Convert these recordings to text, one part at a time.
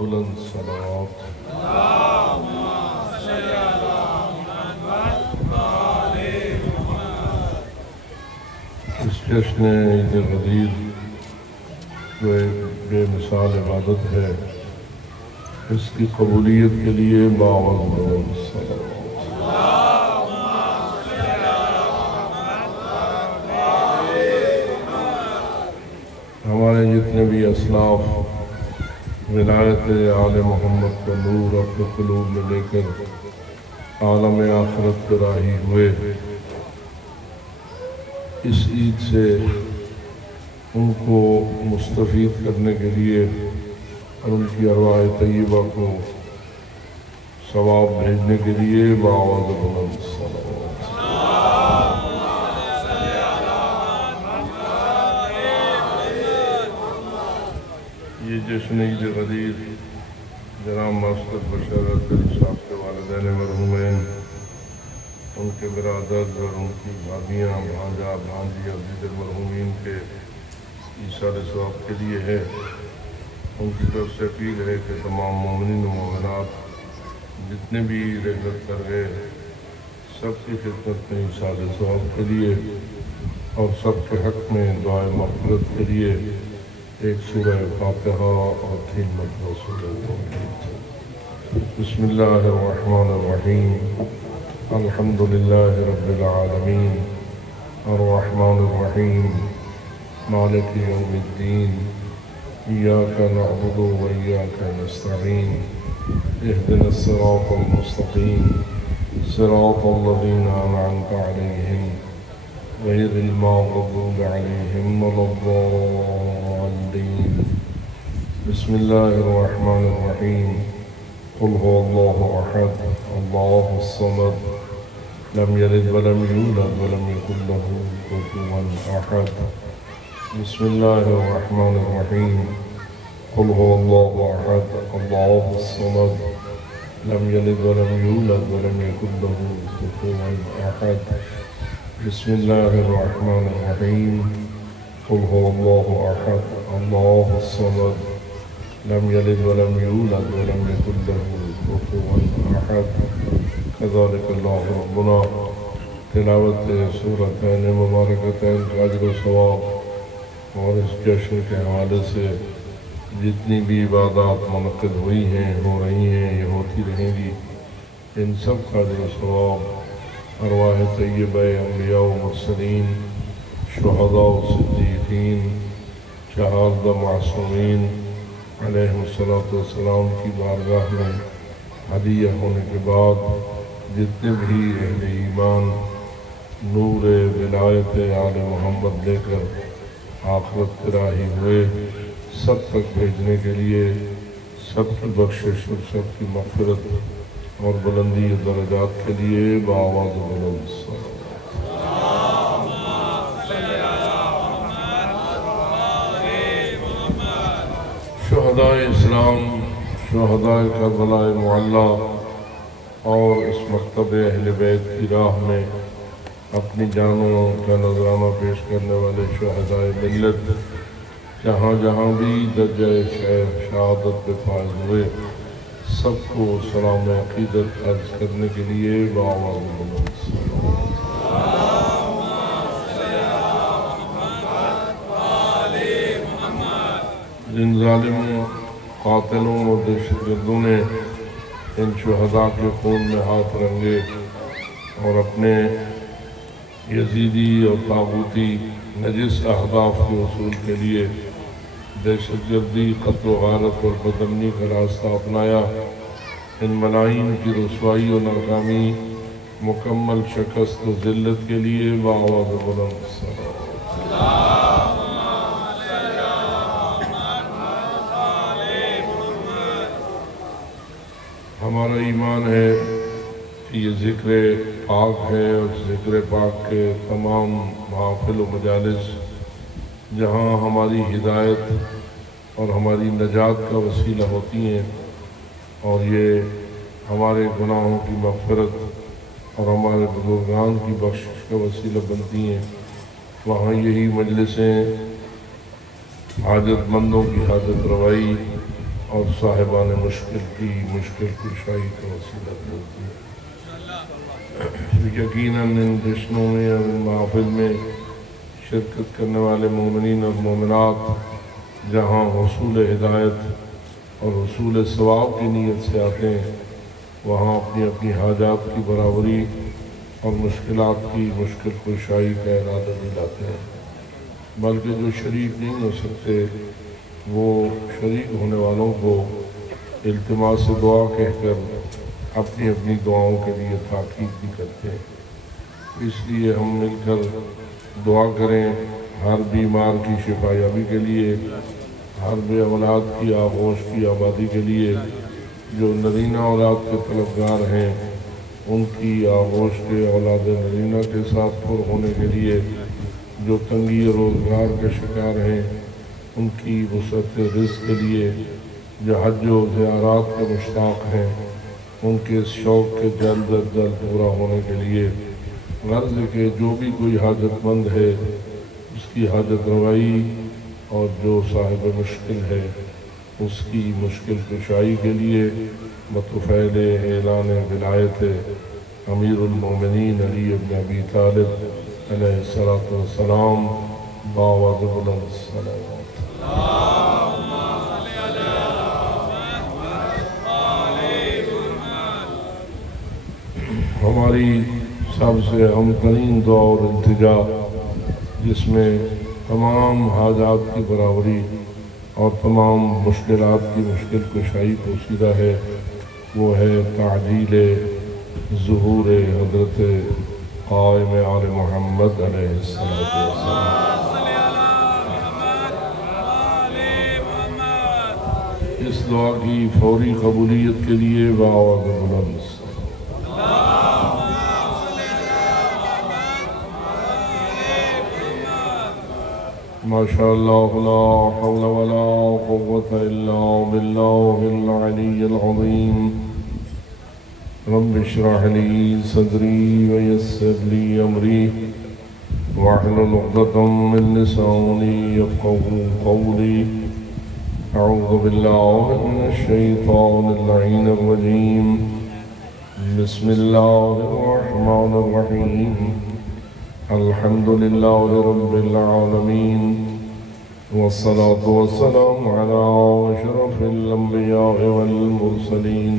بلند صلوات۔ اس جشن عید غدیر جو ایک بے مثال عبادت ہے، اس کی قبولیت کے لیے باوض بلند صلوات۔ ہمارے جتنے بھی اسلاف ولایت آل محمد کا نور اپنے قلوب میں لے کر عالم آخرت پر راہی ہوئے، اس عید سے ان کو مستفید کرنے کے لیے اور ان کی ارواح طیبہ کو ثواب بھیجنے کے لیے باوض بلند صلوات۔ یہ جشن عید غدیر جناب ماسٹر بشر علی صاحب کے والدین مرحومین، ان کے برادر اور ان کی بھابیاں، بھانجا، بھانجی اور دیگر مرحومین کے ایثار ثواب کے لیے ہے۔ ان کی طرف سے اپیل ہے کہ تمام مومنین و مومنات جتنے بھی رحلت کر گئے، سب کی خدمت میں ایثار ثواب کے لیے اور سب کے حق میں دعائے مغفرت کے لیے ایک سورہ فاتحہ اور 3 مرتبہ سورہ توحید۔ بسم اللہ الرحمن الرحیم۔ الحمد للہ رب العالمین الرحمن الرحیم مالک یوم الدین ایاک نعبد و ایاک نستعین اہدنا الصراط المستقیم صراط الذین انعمت علیہم غیر المغضوب علیہم ولا الضالین۔ بسم اللہ الرحمن الرحیم۔ قل هو اللہ احد اللہ الصمد لم یلد ولم یولد ولم یکن له کفوا احد۔ بسم اللہ الرحمن الرحیم۔ قل هو اللہ احد اللہ الصمد لم یلد ولم یولد ولم یکن له کفوا احد۔ بسم اللہ الرحمن الرحیم۔ قل هو اللہ احد اللہ الصمد لم یلد ولم یولد ولم یکن له کفوا احد۔ کذالک اللہ ربنا۔ تلاوت سورتین مبارکتین کا اجر و ثواب اور اس جشن کے حوالے سے جتنی بھی عبادات منعقد ہوئی ہیں، ہو رہی ہیں، یہ ہوتی رہیں گی، ان سب کا اجر و ثواب ارواح طیبہ انبیاء و مرسلین، شہداء و صدیقین، شہادہ معصومین علیہ السلام کی بارگاہ میں ہدیہ ہونے کے بعد جتنے بھی اہل ایمان نور ولایت آل محمد لے کر آخرت پہ راہی ہوئے، سب تک بھیجنے کے لیے، سب کی بخشش اور سب کی مغفرت اور بلندی درجات کے لیے باوض بلند صلوات۔ شہداء اسلام، شہداء کربلا معلیٰ اور اس مکتب اہل بیت کی راہ میں اپنی جانوں کا نذرانہ پیش کرنے والے شہداء ملت جہاں جہاں بھی درجہ شہادت پہ فائز ہوئے، سب کو سلام عقیدت عرض کرنے کے لیے باوض بلند صلوات۔ جن ظالموں، قاتلوں اور دہشت گردوں نے ان شہداء کے خون میں ہاتھ رنگے اور اپنے یزیدی اور طاغوتی نجس اہداف کے حصول کے لیے دہشت گردی، قتل و غارت اور بدامنی کا راستہ اپنایا، ان ملائین کی رسوائی و ناکامی، مکمل شکست و ذلت کے لیے باوض بلند صلوات۔ ہمارا ایمان ہے کہ یہ ذکر پاک ہے، اور ذکر پاک کے تمام محافل و مجالس جہاں ہماری ہدایت اور ہماری نجات کا وسیلہ ہوتی ہیں، اور یہ ہمارے گناہوں کی مغفرت اور ہمارے بزرگان کی بخشش کا وسیلہ بنتی ہیں، وہاں یہی مجلسیں حاجت مندوں کی حاجت روائی اور صاحبان مشکل کی مشکل کشائی کا وسیلہ ملتی ہے۔ یقیناً ان جشنوں میں اور ان محافل میں شرکت کرنے والے مومنین اور مومنات جہاں حصول ہدایت اور حصول ثواب کی نیت سے آتے ہیں، وہاں اپنی اپنی حاجات کی برابری اور مشکلات کی مشکل کشائی کا ارادہ بھی لاتے ہیں، بلکہ جو شریک نہیں ہو سکتے وہ شریک ہونے والوں کو التماس دعا کہہ کر اپنی اپنی دعاؤں کے لیے تاکید بھی کرتے ہیں۔ اس لیے ہم مل کر دعا کریں ہر بیمار کی شفا یابی کے لیے، ہر بے اولاد کی آغوش کی آبادی کے لیے، جو نرینہ اولاد کے طلبگار ہیں ان کی آغوش کے اولاد نرینہ کے ساتھ پر ہونے کے لیے، جو تنگی روزگار کے شکار ہیں ان کی وسعت رزق کے لیے، جو حج و زیارات کے مشتاق ہیں ان کے اس شوق کے جلد از جلد پورا ہونے کے لیے، غرض کہ جو بھی کوئی حاجت مند ہے اس کی حاجت روائی، اور جو صاحب مشکل ہے اس کی مشکل کشائی کے لیے بطفیل اعلان ولایت امیر المومنین علی بن ابی طالب علیہ السلام باوعد بلند صلوات۔ ہماری سب سے اہم ترین دعا اور التجا جس میں تمام حاجات کی برابری اور تمام مشکلات کی مشکل کشائی پوشیدہ ہے، وہ ہے تعجیل ظہور حضرت قائم آل محمد علیہ السلام۔ اس دعا کی فوری قبولیت کے لیے باوعد بلند ماشاءاللہ لا حول ولا قوة الا باللہ العلی العظیم۔ رب اشرح لی صدری ویسر لی امری واحلل عقدۃ من لسانی یفقهوا قولی۔ اعوذ باللہ من الشیطان اللعین الرجیم۔ بسم اللہ الرحمن الرحیم۔ الحمد للہ رب العالمین، والصلاة والسلام على أشرف الأنبياء والمرسلين،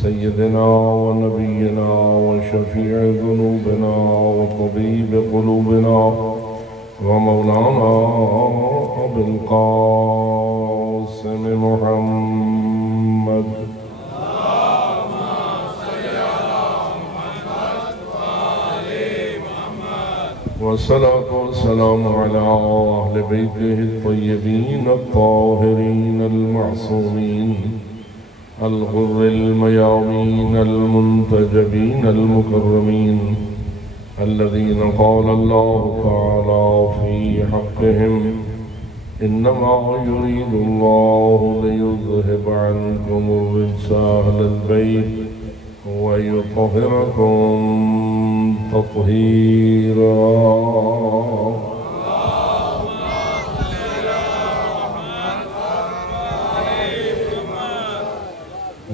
سيدنا ونبينا وشفيع ذنوبنا وطبيب قلوبنا ومولانا أبي القاسم محمد والصلاة والسلام على أهل بيته الطيبين الطاهرين المعصومين الغر الميامين المنتجبين المكرمين، الذين قال الله تعالى في حقهم: إنما يريد الله ليذهب عنكم الرجس أهل البيت ويطهركم تطهيرا۔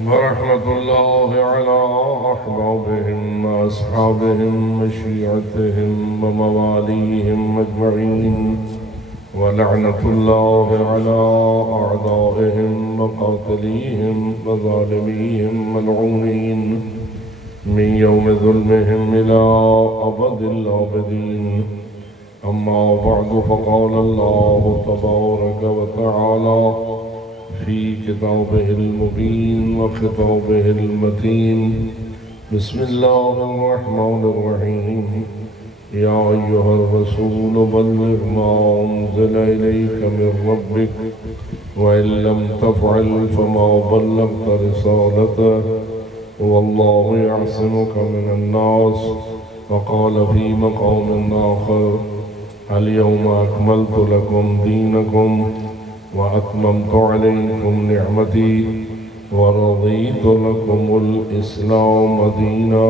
ورحمة الله على أحبابهم وأصحابهم وشيعتهم ومواليهم أجمعين، ولعنة الله على أعدائهم وقاتليهم وظالميهم ملعونين من يوم ظلمهم إلى أبد الآبدين۔ أما بعد، فقال الله تبارك وتعالى في كتابه المبين وخطابه المتين: بسم الله الرحمن الرحيم۔ يا أيها الرسول بلغ ما أنزل إليك من ربك وإن لم تفعل فما بلغت رسالته والله يعصمك من الناس۔ وقال في مقام آخر: اليوم أكملت لكم دينكم وأتممت عليكم نعمتي ورضيت لكم الإسلام دينا۔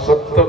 70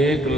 1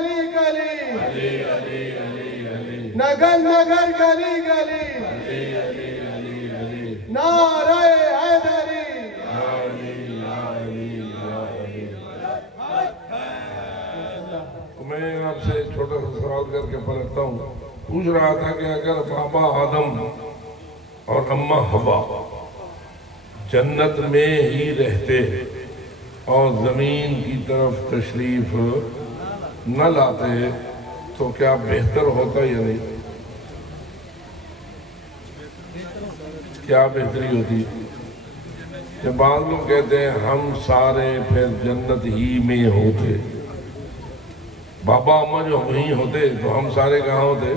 گلی گلی نگر نگر گلی گلی نعرہ حیدری میں آپ سے چھوٹا سا سوال کر کے پلٹتا ہوں. پوچھ رہا تھا کہ اگر بابا آدم اور اماں حوا جنت میں ہی رہتے اور زمین کی طرف تشریف نہ لاتے تو کیا بہتر ہوتا یا نہیں؟ کیا بہتری ہوتی؟ کہ بعض لوگ کہتے ہیں ہم سارے پھر جنت ہی میں ہوتے. بابا اماں جو وہیں ہوتے تو ہم سارے کہاں ہوتے؟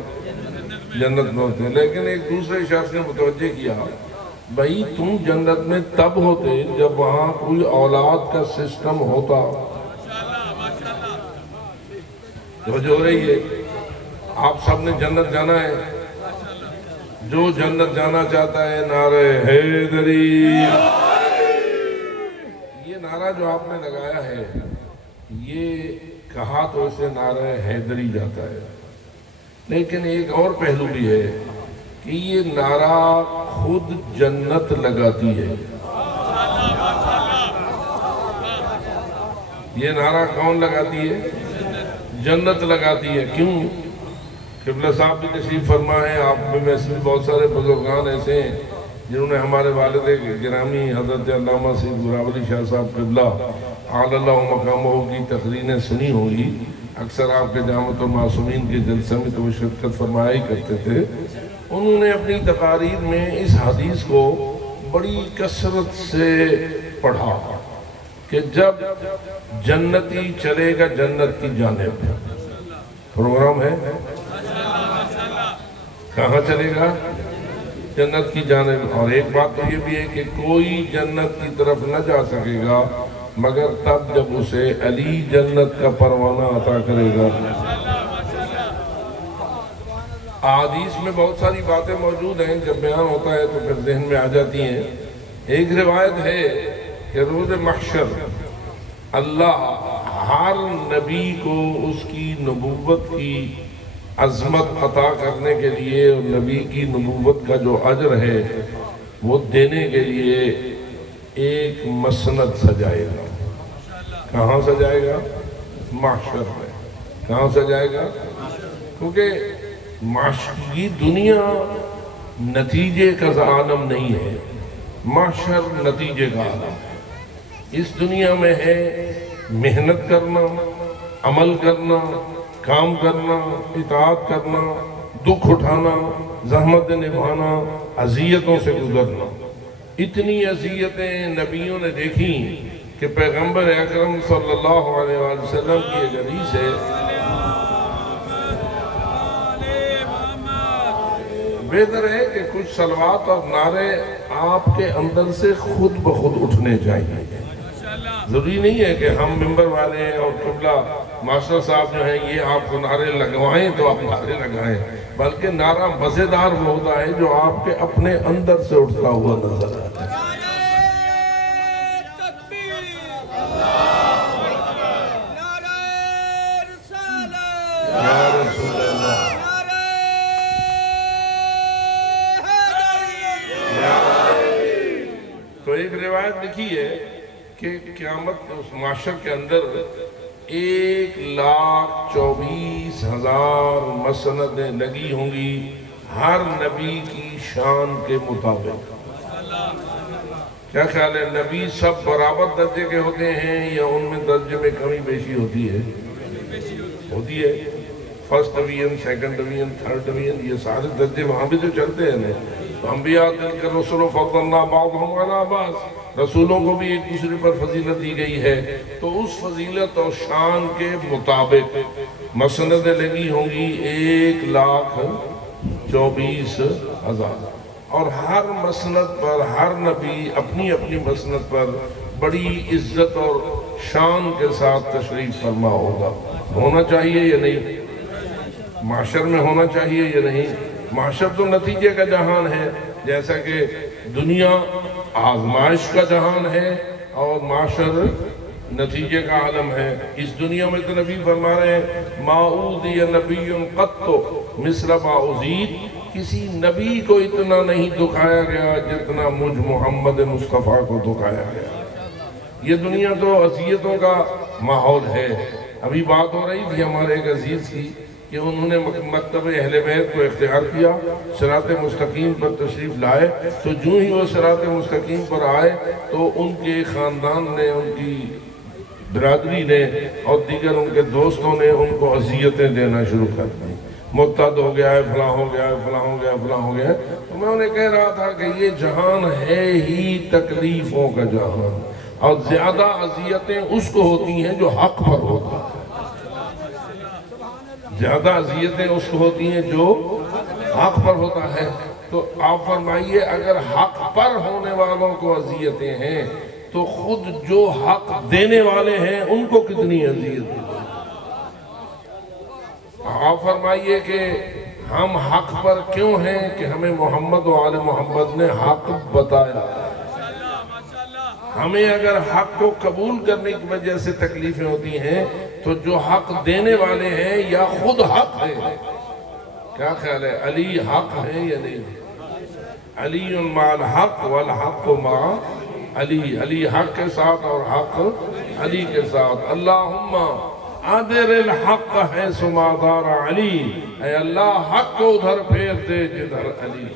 جنت میں ہوتے. لیکن ایک دوسرے شخص نے متوجہ کیا بھائی تم جنت میں تب ہوتے جب وہاں کوئی اولاد کا سسٹم ہوتا. جو ہو رہی ہے آپ سب نے جنت جانا ہے. جو جنت جانا چاہتا ہے نعرہ حیدری. یہ نعرہ جو آپ نے لگایا ہے یہ کہا تو اسے نعرہ حیدری جاتا ہے. لیکن ایک اور پہلو بھی ہے کہ یہ نعرہ خود جنت لگاتی ہے. یہ نعرہ کون لگاتی ہے؟ جنت لگاتی ہے. کیوں؟ قبلہ صاحب بھی تشریف فرما ہے. آپ میں سے بہت سارے بزرگان ایسے ہیں جنہوں نے ہمارے والد گرامی حضرت علامہ سید گراولی شاہ صاحب قبلہ اعلی اللہ مقامہ کی تقریریں سنی ہوئی. اکثر آپ کے جامعۃ المعصومین کے جلسے میں تو وہ شرکت فرمایا ہی کرتے تھے. انہوں نے اپنی تقاریر میں اس حدیث کو بڑی کثرت سے پڑھا کہ جب جنتی چلے گا جنت کی جانب. پروگرام ہے کہاں چلے گا؟ جنت کی جانب. اور ایک بات تو یہ بھی ہے کہ کوئی جنت کی طرف نہ جا سکے گا مگر تب جب اسے علی جنت کا پروانہ عطا کرے گا. احادیث میں بہت ساری باتیں موجود ہیں. جب بیان ہوتا ہے تو پھر ذہن میں آ جاتی ہیں. ایک روایت ہے کہ روز محشر اللہ ہر نبی کو اس کی نبوت کی عظمت عطا کرنے کے لیے اور نبی کی نبوت کا جو اجر ہے وہ دینے کے لیے ایک مسند سجائے گا. کہاں سجائے گا؟ محشر میں. کہاں سجائے گا؟ کیونکہ معاشی دنیا نتیجے کا عالم نہیں ہے. محشر نتیجے کا عالم ہے. اس دنیا میں ہے محنت کرنا، عمل کرنا، کام کرنا، اطاعت کرنا، دکھ اٹھانا، زحمت نبھانا، اذیتوں سے گزرنا. اتنی اذیتیں نبیوں نے دیکھی کہ پیغمبر اکرم صلی اللہ علیہ وسلم کی ایک حدیث ہے بہتر ہے کہ کچھ صلوات اور نعرے آپ کے اندر سے خود بخود اٹھنے چاہیے. ضروری نہیں ہے کہ ہم ممبر والے اور قبلہ ماسٹر صاحب جو ہیں یہ آپ کو نعرے لگوائیں تو آپ نعرے لگائیں، بلکہ نعرہ مزیدار وہ ہوتا ہے جو آپ کے اپنے اندر سے اٹھتا ہوا نظر آتا ہے. تو ایک روایت لکھی ہے کہ قیامت اس معاشر کے اندر 1,24,000 مسندیں لگی ہوں گی ہر نبی کی شان کے مطابق. کیا خیال ہے نبی سب برابر درجے کے ہوتے ہیں یا ان میں درجے میں کمی بیشی ہوتی ہے؟ ہوتی ہے. First division, second division, third division, یہ سارے درجے وہاں بھی تو چلتے ہیں نا. تو انبیاء تلک الرسل فضلنا بعضهم علی بعض، رسولوں کو بھی ایک دوسرے پر فضیلت دی گئی ہے. تو اس فضیلت اور شان کے مطابق مسندیں لگی ہوں گی 1,24,000. اور ہر مسند پر ہر نبی اپنی اپنی مسند پر بڑی عزت اور شان کے ساتھ تشریف فرما ہوگا. ہونا چاہیے یا نہیں؟ معاشر میں ہونا چاہیے یا نہیں؟ معاشر تو نتیجے کا جہان ہے. جیسا کہ دنیا آزمائش کا جہان ہے اور معاشر نتیجے کا عالم ہے۔ اس دنیا میں تو نبی فرما رہے ہیں ما اوذی نبی قط مثل ما اوذیت، کسی نبی کو اتنا نہیں دکھایا گیا جتنا مجھ محمد مصطفیٰ کو دکھایا گیا۔ یہ دنیا تو اذیتوں کا ماحول ہے۔ ابھی بات ہو رہی تھی ہمارے ایک عزیز کی کہ انہوں نے مکتب اہل بیت کو اختیار کیا، صراط مستقیم پر تشریف لائے، تو جو ہی وہ صراط مستقیم پر آئے تو ان کے خاندان نے، ان کی برادری نے اور دیگر ان کے دوستوں نے ان کو اذیتیں دینا شروع کر دی۔ مرتد ہو گیا ہے، فلاں ہو گیا ہے، فلاں ہو گیا ہے، فلاں ہو گیا ہے۔ تو میں انہیں کہہ رہا تھا کہ یہ جہان ہے ہی تکلیفوں کا جہان، اور زیادہ اذیتیں اس کو ہوتی ہیں جو حق پر ہوتا ہے۔ زیادہ اذیتیں اس کو ہوتی ہیں جو حق پر ہوتا ہے۔ تو آپ فرمائیے اگر حق پر ہونے والوں کو اذیتیں ہیں تو خود جو حق دینے والے ہیں ان کو کتنی اذیتیں ہیں۔ آپ فرمائیے کہ ہم حق پر کیوں ہیں کہ ہمیں محمد و آل محمد نے حق بتایا۔ ہمیں اگر حق کو قبول کرنے کی وجہ سے تکلیفیں ہوتی ہیں تو جو حق دینے والے ہیں یا خود حق ہے۔ کیا خیال ہے، علی حق ہے یا نہیں؟ علی مع الحق والحق مع علی، علی حق کے ساتھ اور حق علی کے ساتھ۔ اللہم ادر الحق حیث ما دار علی، اے اللہ حق کو ادھر پھیر دے جدھر علی۔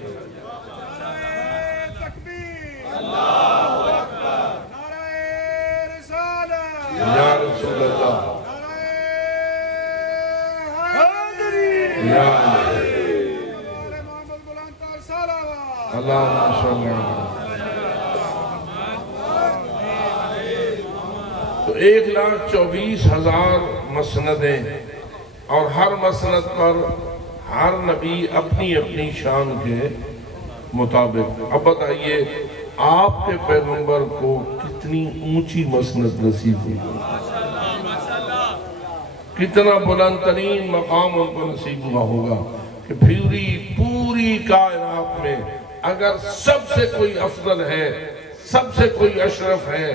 یا رسول اللہ، یا اللہم صلی اللہ۔ تو 1,24,000 مسندیں، اور ہر مسند پر ہر نبی اپنی اپنی شان کے مطابق۔ اب بتائیے آپ کے پیغمبر کو کتنی اونچی مسند نصیب ہوئی، کتنا بلند ترین مقام ان کو نصیب ہوا ہوگا کہ پوری کائنات میں اگر سب سے کوئی افضل ہے، سب سے کوئی اشرف ہے،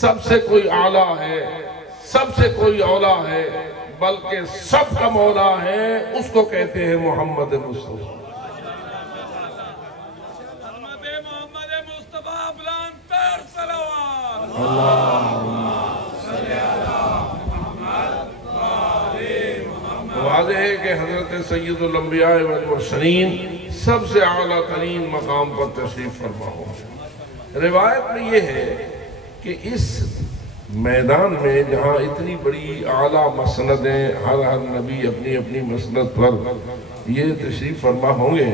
سب سے کوئی اعلیٰ ہے، سب سے کوئی اولا ہے، بلکہ سب کا مولا ہے، اس کو کہتے ہیں محمد مصطفیٰ۔ واضح ہے کہ حضرت سید الانبیاء والمرسلین سب سے اعلیٰ ترین مقام پر تشریف فرما ہو۔ روایت میں یہ ہے کہ اس میدان میں جہاں اتنی بڑی اعلیٰ مسندیں، ہر نبی اپنی اپنی مسند پر یہ تشریف فرما ہوں گے،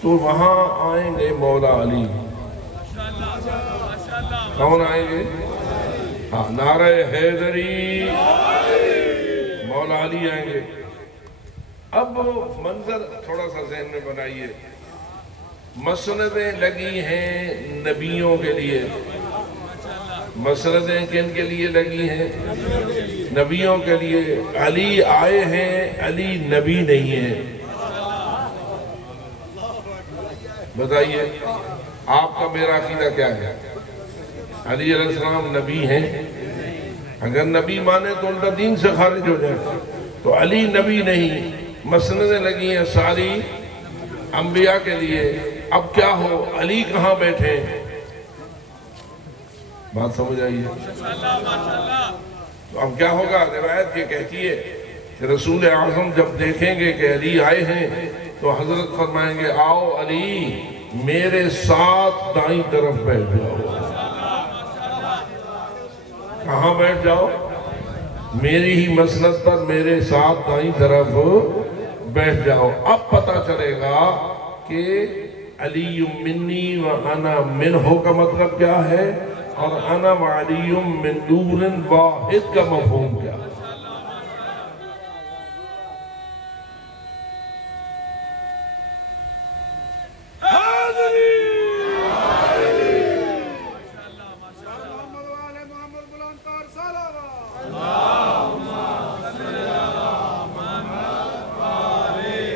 تو وہاں آئیں گے مولا علی۔ کون آئیں گے؟ نعرہ حیدری، مولا علی آئیں گے۔ اب منظر تھوڑا سا ذہن میں بنائیے، مسندیں لگی ہیں نبیوں کے لیے۔ مسندیں کن کے لیے لگی ہیں؟ نبیوں کے لیے۔ علی آئے ہیں، علی نبی نہیں ہے۔ بتائیے آپ کا میرا عقیدہ کیا ہے؟ علی علیہ السلام نبی ہیں؟ اگر نبی مانے تو ان کا دین سے خارج ہو جائے۔ تو علی نبی نہیں، مسندیں لگی ہیں ساری انبیاء کے لیے۔ اب کیا ہو، علی کہاں بیٹھے؟ بات سمجھ آئیے؟ تو اب کیا ہوگا؟ روایت یہ کہتی ہے کہ رسول اعظم جب دیکھیں گے کہ علی آئے ہیں تو حضرت فرمائیں گے آؤ علی میرے ساتھ دائیں طرف بیٹھ جاؤ۔ کہاں بیٹھ جاؤ؟ میری ہی مسند پر میرے ساتھ دائیں طرف بیٹھ جاؤ۔ اب پتہ چلے گا کہ علی منی و انا منہ کا مطلب کیا ہے اور انا و علی من نور واحد کا مفہوم کیا ہے۔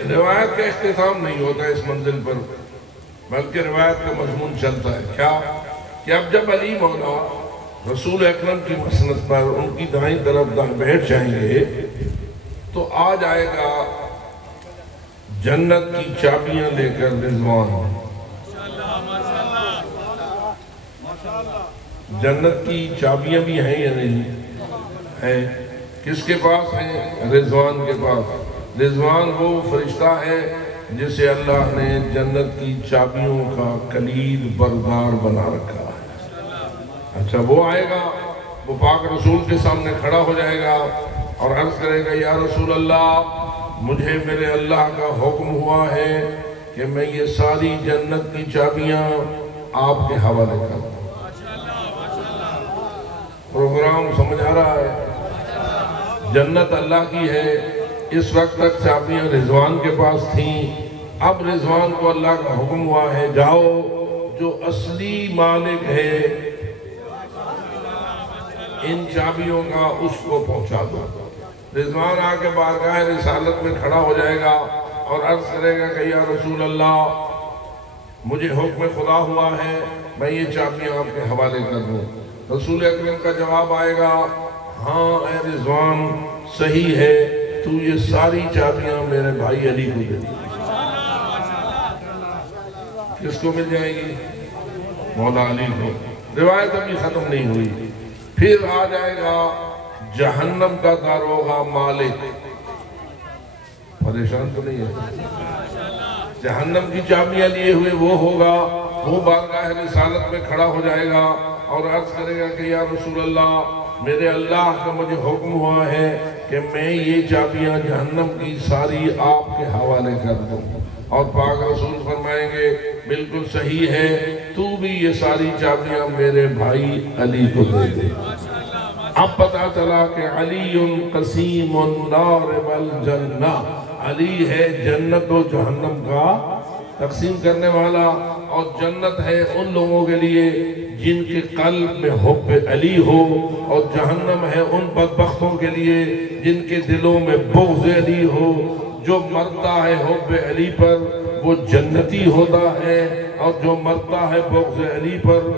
روایت کا اختتام نہیں ہوتا اس منزل پر، بلکہ روایت کا مضمون چلتا ہے۔ کیا کہ اب جب علی مولا رسول اکرم کی مسند پر ان کی دائیں طرف بیٹھ جائیں گے تو آ جائے گا جنت کی چابیاں لے کر رضوان. جنت کی چابیاں بھی ہیں یا نہیں ہیں؟ کس کے پاس ہیں؟ رضوان کے پاس. رضوان وہ فرشتہ ہے جسے اللہ نے جنت کی چابیوں کا کلید بردار بنا رکھا ہے. اچھا وہ آئے گا، وہ پاک رسول کے سامنے کھڑا ہو جائے گا اور عرض کرے گا یا رسول اللہ، مجھے میرے اللہ کا حکم ہوا ہے کہ میں یہ ساری جنت کی چابیاں آپ کے حوالے کر دوں. پروگرام سمجھ آ رہا ہے؟ جنت اللہ کی ہے. اس وقت تک چابیاں رضوان کے پاس تھیں، اب رضوان کو اللہ کا حکم ہوا ہے جاؤ جو اصلی مالک ہے ان چابیوں کا اس کو پہنچا دو. رضوان آ کے بارگاہ رسالت میں کھڑا ہو جائے گا اور عرض کرے گا کہ یا رسول اللہ، مجھے حکم خدا ہوا ہے میں یہ چابیاں آپ کے حوالے کر دوں. رسول اکرم کا جواب آئے گا ہاں اے رضوان صحیح ہے، تو یہ ساری چابیاں میرے بھائی علی کو دے دے. کس کو مل جائے گی؟ مولا علی کو. روایت ابھی ختم نہیں ہوئی. پھر آ جائے گا جہنم کا داروغہ مالک. پریشان تو نہیں ہے؟ جہنم کی چابیاں لیے ہوئے وہ ہوگا، وہ بارگاہ رسالت میں کھڑا ہو جائے گا اور عرض کرے گا کہ یا رسول اللہ، میرے اللہ کا مجھے حکم ہوا ہے کہ میں یہ چابیاں جہنم کی ساری آپ کے حوالے کر دوں. اور پاک رسول فرمائیں گے بالکل صحیح ہے، تو بھی یہ ساری چابیاں میرے بھائی علی کو دے دے. اب پتا چلا کہ علی قسیم النار والجنہ، علی ہے جنت و جہنم کا تقسیم کرنے والا. اور جنت ہے ان لوگوں کے لیے جن کے قلب میں حب علی ہو، اور جہنم ہے ان بدبختوں کے لیے جن کے دلوں میں بغض علی ہو. جو مرتا ہے حب علی پر وہ جنتی ہوتا ہے، اور جو مرتا ہے بغض علی پر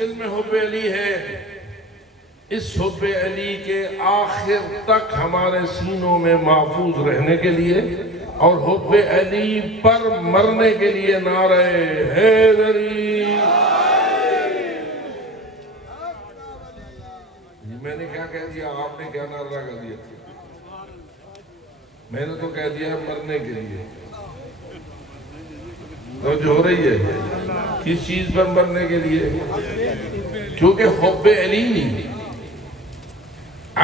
دل میں حب علی ہے، اس حب علی کے آخر تک ہمارے سینوں میں محفوظ رہنے کے لیے اور حب علی پر مرنے کے لیے نعرہ حیدری. میں نے کیا کہہ دیا؟ آپ نے کیا نعرہ کر دیا؟ میں نے تو کہہ دیا مرنے کے لیے. تو جو ہو رہی ہے کس چیز پر مرنے کے لیے؟ کیونکہ حب علی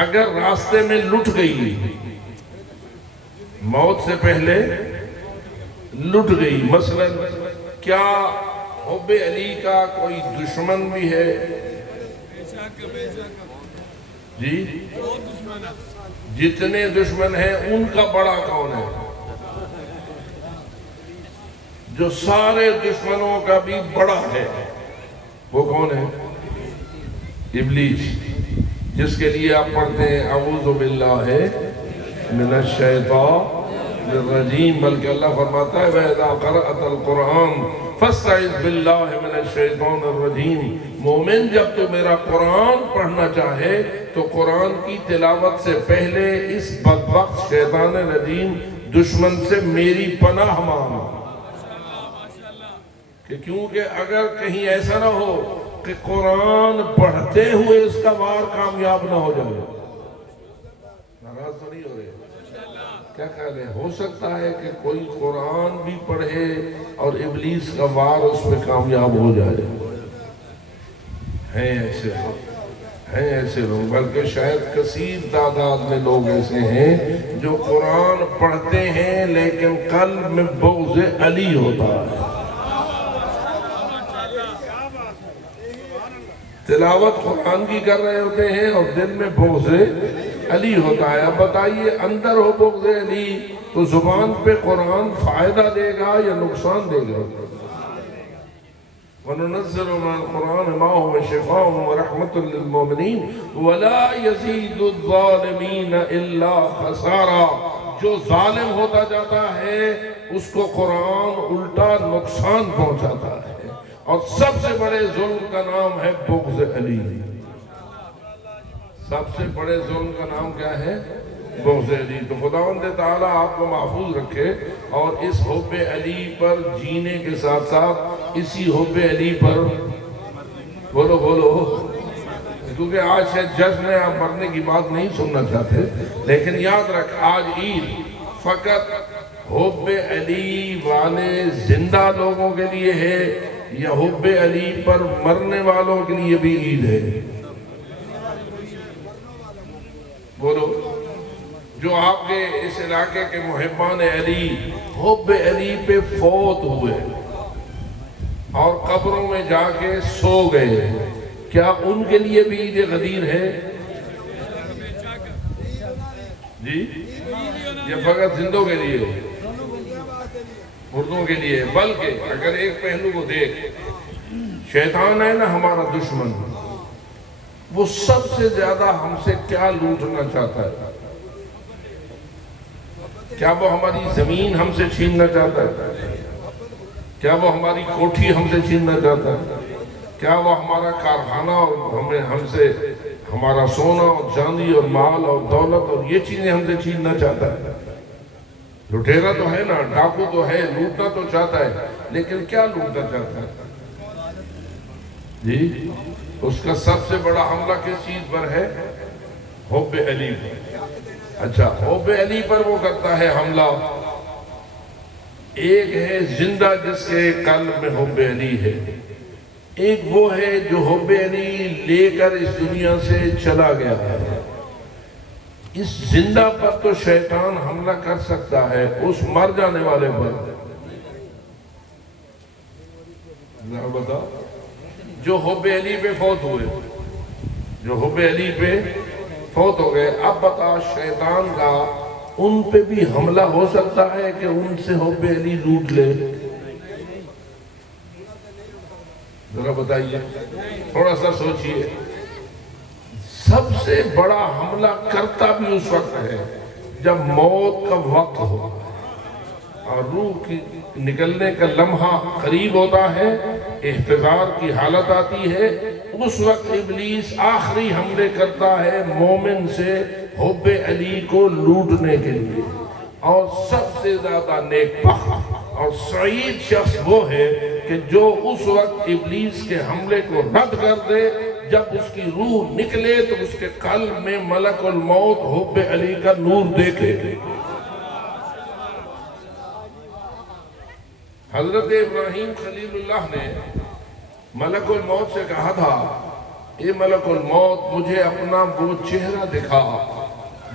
اگر راستے میں لٹ گئی، موت سے پہلے لٹ گئی، مثلا کیا حب علی کا کوئی دشمن بھی ہے؟ جی جتنے دشمن ہیں ان کا بڑا کون ہے؟ جو سارے دشمنوں کا بھی بڑا ہے وہ کون ہے؟ ابلیس، جس کے لیے آپ پڑھتے ہیں اعوذ باللہ من الشیطان الرجیم، بلکہ اللہ فرماتا ہے وَإِذَا قَرَأْتَ الْقُرْآنَ فَاسْتَعِذْ بِاللَّهِ مِنَ الشَّيْطَانِ الرَّجِيمِ. مومن جب تو میرا قرآن پڑھنا چاہے تو قرآن کی تلاوت سے پہلے اس بدبخت شیطان رجیم دشمن سے میری پناہ مانگو. کہ کیونکہ اگر کہیں ایسا نہ ہو کہ قرآن پڑھتے ہوئے اس کا وار کامیاب نہ ہو جائے. ناراض تو نہیں ہو رہے؟ کیا خیال ہے؟ ہو سکتا ہے کہ کوئی قرآن بھی پڑھے اور ابلیس کا وار اس پہ کامیاب ہو جائے. ہیں ایسے لوگ، بلکہ شاید کثیر تعداد میں لوگ ایسے ہیں جو قرآن پڑھتے ہیں لیکن قلب میں بغض علی ہوتا ہے. تلاوت قرآن کی کر رہے ہوتے ہیں اور دل میں بغض علی ہوتا ہے. اب بتائیے اندر ہو بغض علی تو زبان پہ قرآن فائدہ دے گا یا نقصان دے گا؟ وَنُنَزِّلُ مِنَ الْقُرْآنِ مَا هُوَ شِفَاءٌ وَرَحْمَةٌ لِّلْمُؤْمِنِينَ وَلَا يَزِيدُ الظَّالِمِينَ إِلَّا خَسَارًا۔ جو ظالم ہوتا جاتا ہے اس کو قرآن الٹا نقصان پہنچاتا ہے، اور سب سے بڑے ظلم کا نام ہے بغض علی۔ سب سے بڑے ظلم کا نام کیا ہے؟ بغض علی۔ تو خداوند تعالیٰ آپ کو محفوظ رکھے اور اس حب علی پر جینے کے ساتھ ساتھ اسی حب علی پر بولو بولو، کیونکہ آج شاید جشن ہے، آپ مرنے کی بات نہیں سننا چاہتے، لیکن یاد رکھ آج عید فقط حب علی والے زندہ لوگوں کے لیے ہے یا حب علی پر مرنے والوں کے لیے بھی عید ہے؟ بولو۔ جو آپ کے اس علاقے کے محبان علی حب علی پہ فوت ہوئے اور قبروں میں جا کے سو گئے، کیا ان کے لیے بھی عید غدیر ہے؟ جی، یہ فقط زندوں کے لیے، مردوں کے لیے؟ بلکہ اگر ایک پہلو کو دیکھ، شیطان ہے نا ہمارا دشمن، وہ سب سے زیادہ ہم سے کیا لوٹنا چاہتا ہے؟ کیا وہ ہماری زمین ہم سے چھیننا چاہتا ہے؟ کیا وہ ہماری کوٹھی ہم سے چھیننا چاہتا ہے؟ کیا وہ ہمارا کارخانہ اور ہم سے ہمارا سونا اور چاندی اور مال اور دولت اور یہ چیزیں ہم سے چھیننا چاہتا ہے؟ لٹیرا تو ہے نا، ڈاکو تو ہے، لوٹنا تو چاہتا ہے، لیکن کیا لوٹنا چاہتا ہے؟ جی، اس کا سب سے بڑا حملہ کس چیز پر ہے؟ حب علی پر۔ اچھا، حب علی پر وہ کرتا ہے حملہ۔ ایک ہے زندہ جس کے قلب میں حب علی ہے، ایک وہ ہے جو حب علی لے کر اس دنیا سے چلا گیا ہے۔ اس زندہ پر تو شیطان حملہ کر سکتا ہے، اس مر جانے والے پر ذرا بتا، جو حب علی پہ فوت ہوئے، جو حب علی پہ فوت ہو گئے، اب بتا شیطان کا ان پہ بھی حملہ ہو سکتا ہے کہ ان سے حب علی لوٹ لے؟ ذرا بتائیے، تھوڑا سا سوچئے۔ سب سے بڑا حملہ کرتا بھی اس وقت ہے جب موت کا وقت ہو اور روح کی نکلنے کا لمحہ قریب ہوتا ہے، احتضار کی حالت آتی ہے، اس وقت ابلیس آخری حملے کرتا ہے مومن سے حب علی کو لوٹنے کے لیے۔ اور سب سے زیادہ نیک بخت اور سعید شخص وہ ہے کہ جو اس وقت ابلیس کے حملے کو رد کر دے، جب اس کی روح نکلے تو اس کے قلب میں ملک الموت حب علی کا نور دیکھے۔ حضرت ابراہیم خلیل اللہ نے ملک الموت سے کہا تھا، اے ملک الموت، مجھے اپنا وہ چہرہ دکھا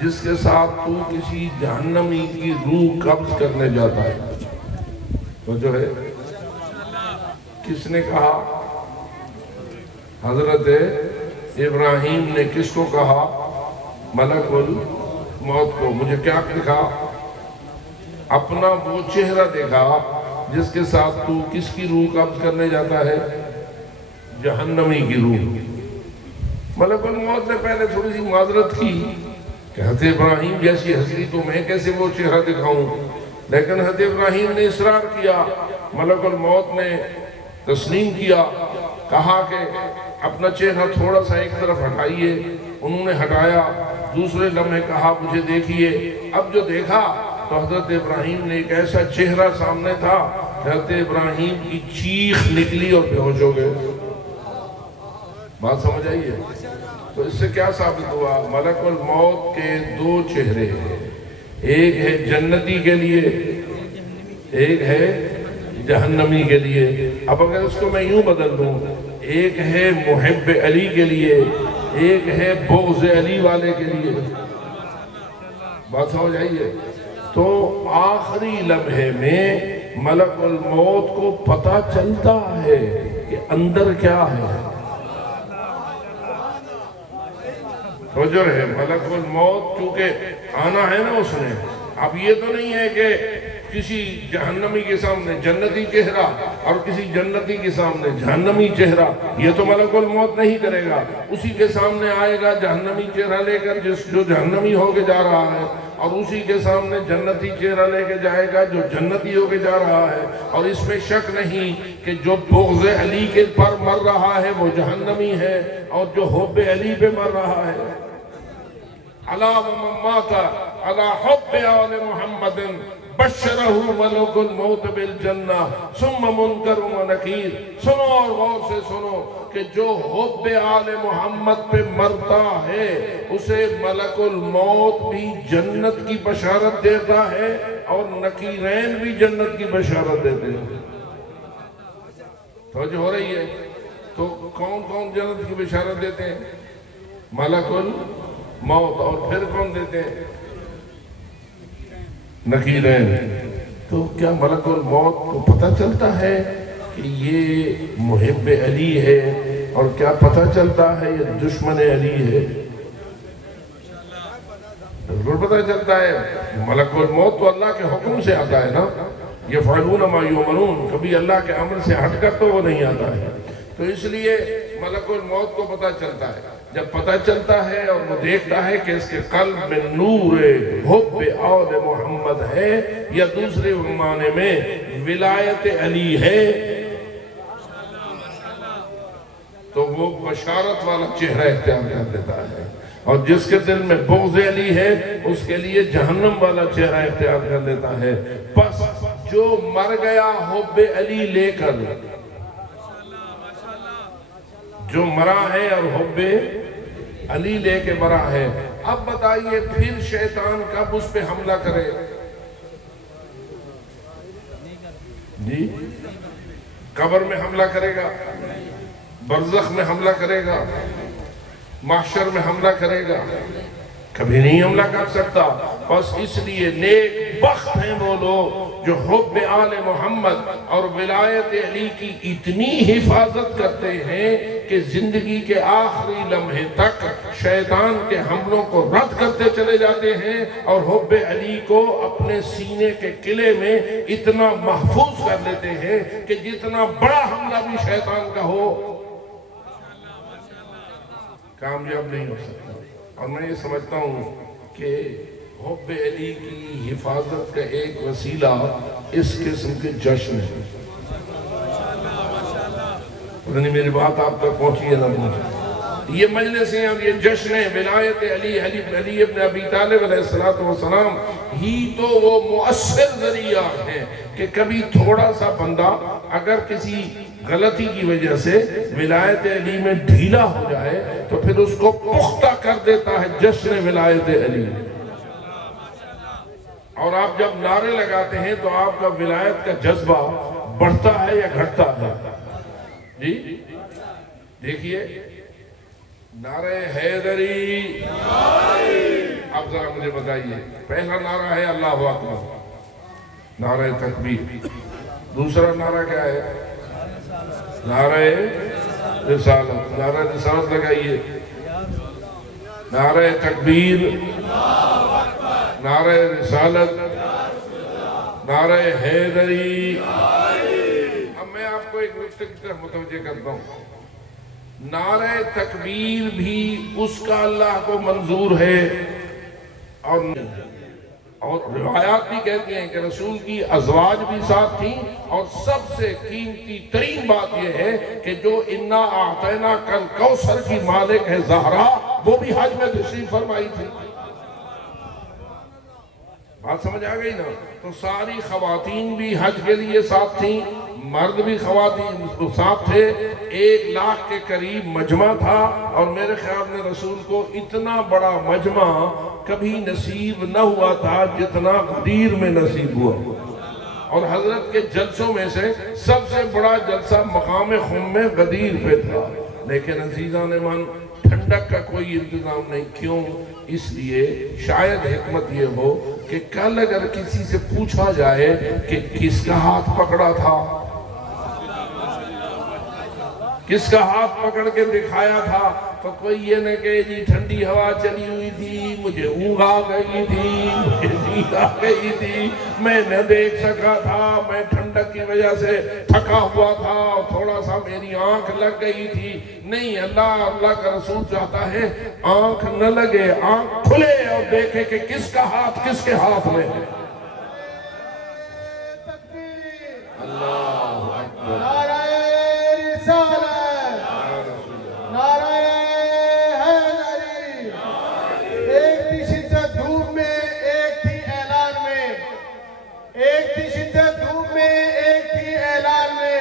جس کے ساتھ تو کسی جہنمی کی روح قبض کرنے جاتا ہے۔ تو جو ہے کس نے کہا؟ حضرت ابراہیم نے کس کو کہا؟ ملک الموت کو، مجھے کیا دکھا؟ اپنا وہ چہرہ دکھا جس کے ساتھ تو کس کی روح قبض کرنے جاتا ہے؟ جہنمی کی روح۔ ملک الموت نے پہلے تھوڑی سی معذرت کی، کہتے ابراہیم جیسی ہستی تو میں کیسے وہ چہرہ دکھاؤں، لیکن حضرت ابراہیم نے اصرار کیا۔ ملک الموت نے تسلیم کیا، کہا کہ اپنا چہرہ تھوڑا سا ایک طرف ہٹائیے۔ انہوں نے ہٹایا، دوسرے لمحے کہا مجھے دیکھیے۔ اب جو دیکھا تو حضرت ابراہیم نے ایک ایسا چہرہ سامنے تھا، حضرت ابراہیم کی چیخ نکلی اور بے ہوش ہو گئے۔ بات سمجھ آئیے؟ تو اس سے کیا ثابت ہوا؟ ملک الموت کے دو چہرے ہیں، ایک ہے جنتی کے لیے، ایک ہے جہنمی کے لیے۔ اب اگر اس کو میں یوں بدل دوں، ایک ہے محب علی کے لیے، ایک ہے بغض علی والے کے لیے۔ بات سمجھ آئیے؟ تو آخری لمحے میں ملک الموت کو پتہ چلتا ہے کہ اندر کیا ہے۔ توجہ رہے، ملک الموت چونکہ آنا ہے نا اس نے، اب یہ تو نہیں ہے کہ کسی جہنمی کے سامنے جنتی چہرہ اور کسی جنتی کے سامنے جہنمی چہرہ، یہ تو ملک الموت نہیں کرے گا. اسی کے سامنے آئے گا جہنمی چہرہ لے کر جو جہنمی ہو کے جا رہا ہے، اور اسی کے سامنے جنتی چہرہ لے کے جائے گا جو جنتی ہو کے جا رہا ہے. اور اس میں شک نہیں کہ جو بغض علی کے پر مر رہا ہے وہ جہنمی ہے، اور جو حب علی پہ مر رہا ہے. علی ومن مات علی حب آل محمد بشرہ ملک الموت بالجنہ ثم منکر و نکیر. سنو اور غور سے سنو کہ جو حب آل محمد پہ مرتا ہے اسے ملک الموت بھی جنت کی بشارت دیتا ہے اور نکیرین بھی جنت کی بشارت دیتے ہیں. توجہ ہو رہی ہے؟ تو کون کون جنت کی بشارت دیتے ہیں؟ ملک الموت. اور پھر کون دیتے ہیں؟ نکیرین. تو کیا ملک الموت کو پتہ چلتا ہے کہ یہ محب علی ہے، اور کیا پتہ چلتا ہے یہ دشمن علی ہے؟ بالکل پتہ چلتا ہے. ملک الموت تو اللہ کے حکم سے آتا ہے نا. یفعلون ما یؤمرون، کبھی اللہ کے امر سے ہٹ کر تو وہ نہیں آتا ہے. تو اس لیے ملک الموت کو پتہ چلتا ہے. جب پتہ چلتا ہے اور وہ دیکھتا ہے کہ اس کے قلب میں نور حب آل محمد ہے، یا دوسرے معنی میں ولایت علی ہے، تو وہ بشارت والا چہرہ اختیار کر دیتا ہے. اور جس کے دل میں بغض علی ہے اس کے لیے جہنم والا چہرہ اختیار کر لیتا ہے. بس جو مر گیا حب علی لے کر، جو مرا ہے اور حب علی لے کے مرا ہے، اب بتائیے پھر شیطان کب اس پہ حملہ کرے؟ جی، قبر میں حملہ کرے گا، برزخ میں حملہ کرے گا، محشر میں حملہ کرے گا؟ کبھی نہیں حملہ کر سکتا. بس اس لیے نیک بخت ہیں وہ لوگ جو حب آل محمد اور ولایت علی کی اتنی حفاظت کرتے ہیں کہ زندگی کے آخری لمحے تک شیطان کے حملوں کو رد کرتے چلے جاتے ہیں، اور حب علی کو اپنے سینے کے قلعے میں اتنا محفوظ کر لیتے ہیں کہ جتنا بڑا حملہ بھی شیطان کا ہو کامیاب نہیں ہو سکتا. اور میں یہ سمجھتا ہوں کہ حب علی کی حفاظت کا ایک وسیلہ اس قسم کے جشن ہے. پتہ نہیں میری بات آپ تک پہنچی ہے نہ پہنچی. یہ مجلسیں اور یہ جشن ولایت علی ابن ابی طالب علیہ السلام ہی تو وہ مؤثر ذریعہ ہیں کہ کبھی تھوڑا سا بندہ اگر کسی غلطی کی وجہ سے ولایت علی میں ڈھیلا ہو جائے تو پھر اس کو پختہ کر دیتا ہے جشن ولایت علی. اور آپ جب نعرے لگاتے ہیں تو آپ کا ولایت کا جذبہ بڑھتا ہے یا گھٹتا ہے؟ جی دیکھیے، نعرہ حیدری. آپ ذرا مجھے بتائیے، پہلا نعرہ ہے اللہ اکبر، نعرہ تکبیر. دوسرا نعرہ کیا ہے؟ نعرہ رسالت. نعرہ رسالت لگائیے. نعرہ تکبیر، نعرہ رسالت، نعرہ حیدری. اب میں آپ کو ایک نقطے کی طرف متوجہ کرتا ہوں. نعرہ تکبیر بھی اس کا اللہ کو منظور ہے، اور روایات بھی کہتی ہیں کہ رسول کی ازواج بھی ساتھ تھیں. اور سب سے قیمتی ترین بات یہ ہے کہ جو انا اعطینا کل کوثر کی مالک ہے زہرا، وہ بھی حج میں تشریف فرمائی تھی. بات سمجھ آ گئی نا؟ تو ساری خواتین بھی حج کے لیے ساتھ تھیں، مرد بھی خواتین ساتھ تھے. 1 لاکھ کے قریب مجمع تھا، اور میرے خیال میں رسول کو اتنا بڑا مجمع کبھی نصیب نہ ہوا تھا جتنا غدیر میں نصیب ہوا. اور حضرت کے جلسوں میں سے سب سے بڑا جلسہ مقام خم میں غدیر پہ تھا. لیکن عزیزان من، ٹھنڈک کا کوئی انتظام نہیں. کیوں؟ اس لیے شاید حکمت یہ ہو کہ کل اگر کسی سے پوچھا جائے کہ کس کا ہاتھ پکڑا تھا، کس کا ہاتھ پکڑ کے دکھایا تھا؟ تو کوئی یہ نہ کہ جی ٹھنڈی ہوا چلی ہوئی تھی، مجھے اونگ آ گئی تھی، مجھے نیند آ گئی تھی، میں نہ دیکھ سکا تھا، میں ٹھنڈک کی وجہ سے تھکا ہوا تھا اور تھوڑا سا میری آنکھ لگ گئی تھی۔ نہیں، اللہ کا رسول چاہتا ہے آنکھ نہ لگے، آنکھ کھلے اور دیکھے کہ کس کا ہاتھ کس کے ہاتھ میں ہے۔ اللہ اکبر، نعرہ رسالت، نعرہ حیدری۔ ایک تھی شدت دھوپ میں، ایک تھی اعلان میں، ایک تھی شدت دھوپ میں، ایک تھی اعلان میں،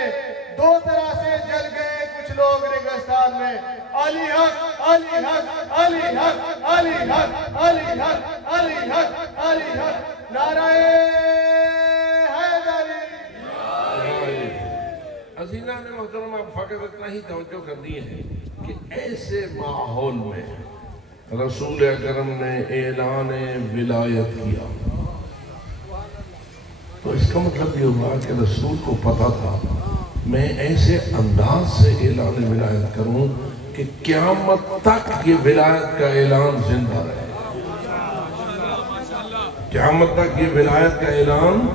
دو طرح سے جل گئے کچھ لوگ ریگستان میں۔ علی حق، علی حق، علی حق، علی حق، علی حق، علی حق، علی حق، نعرہ حیدری۔ عزیزان محترم، اب فقط اتنا ہی توجہ کرنی ہے کہ ایسے ماحول میں رسول اکرم نے اعلان ولایت کیا، تو اس کا مطلب یہ ہوا کہ رسول کو پتا تھا میں ایسے انداز سے اعلان ولایت کروں کہ قیامت تک یہ ولایت کا اعلان زندہ رہے، قیامت تک یہ ولایت کا اعلان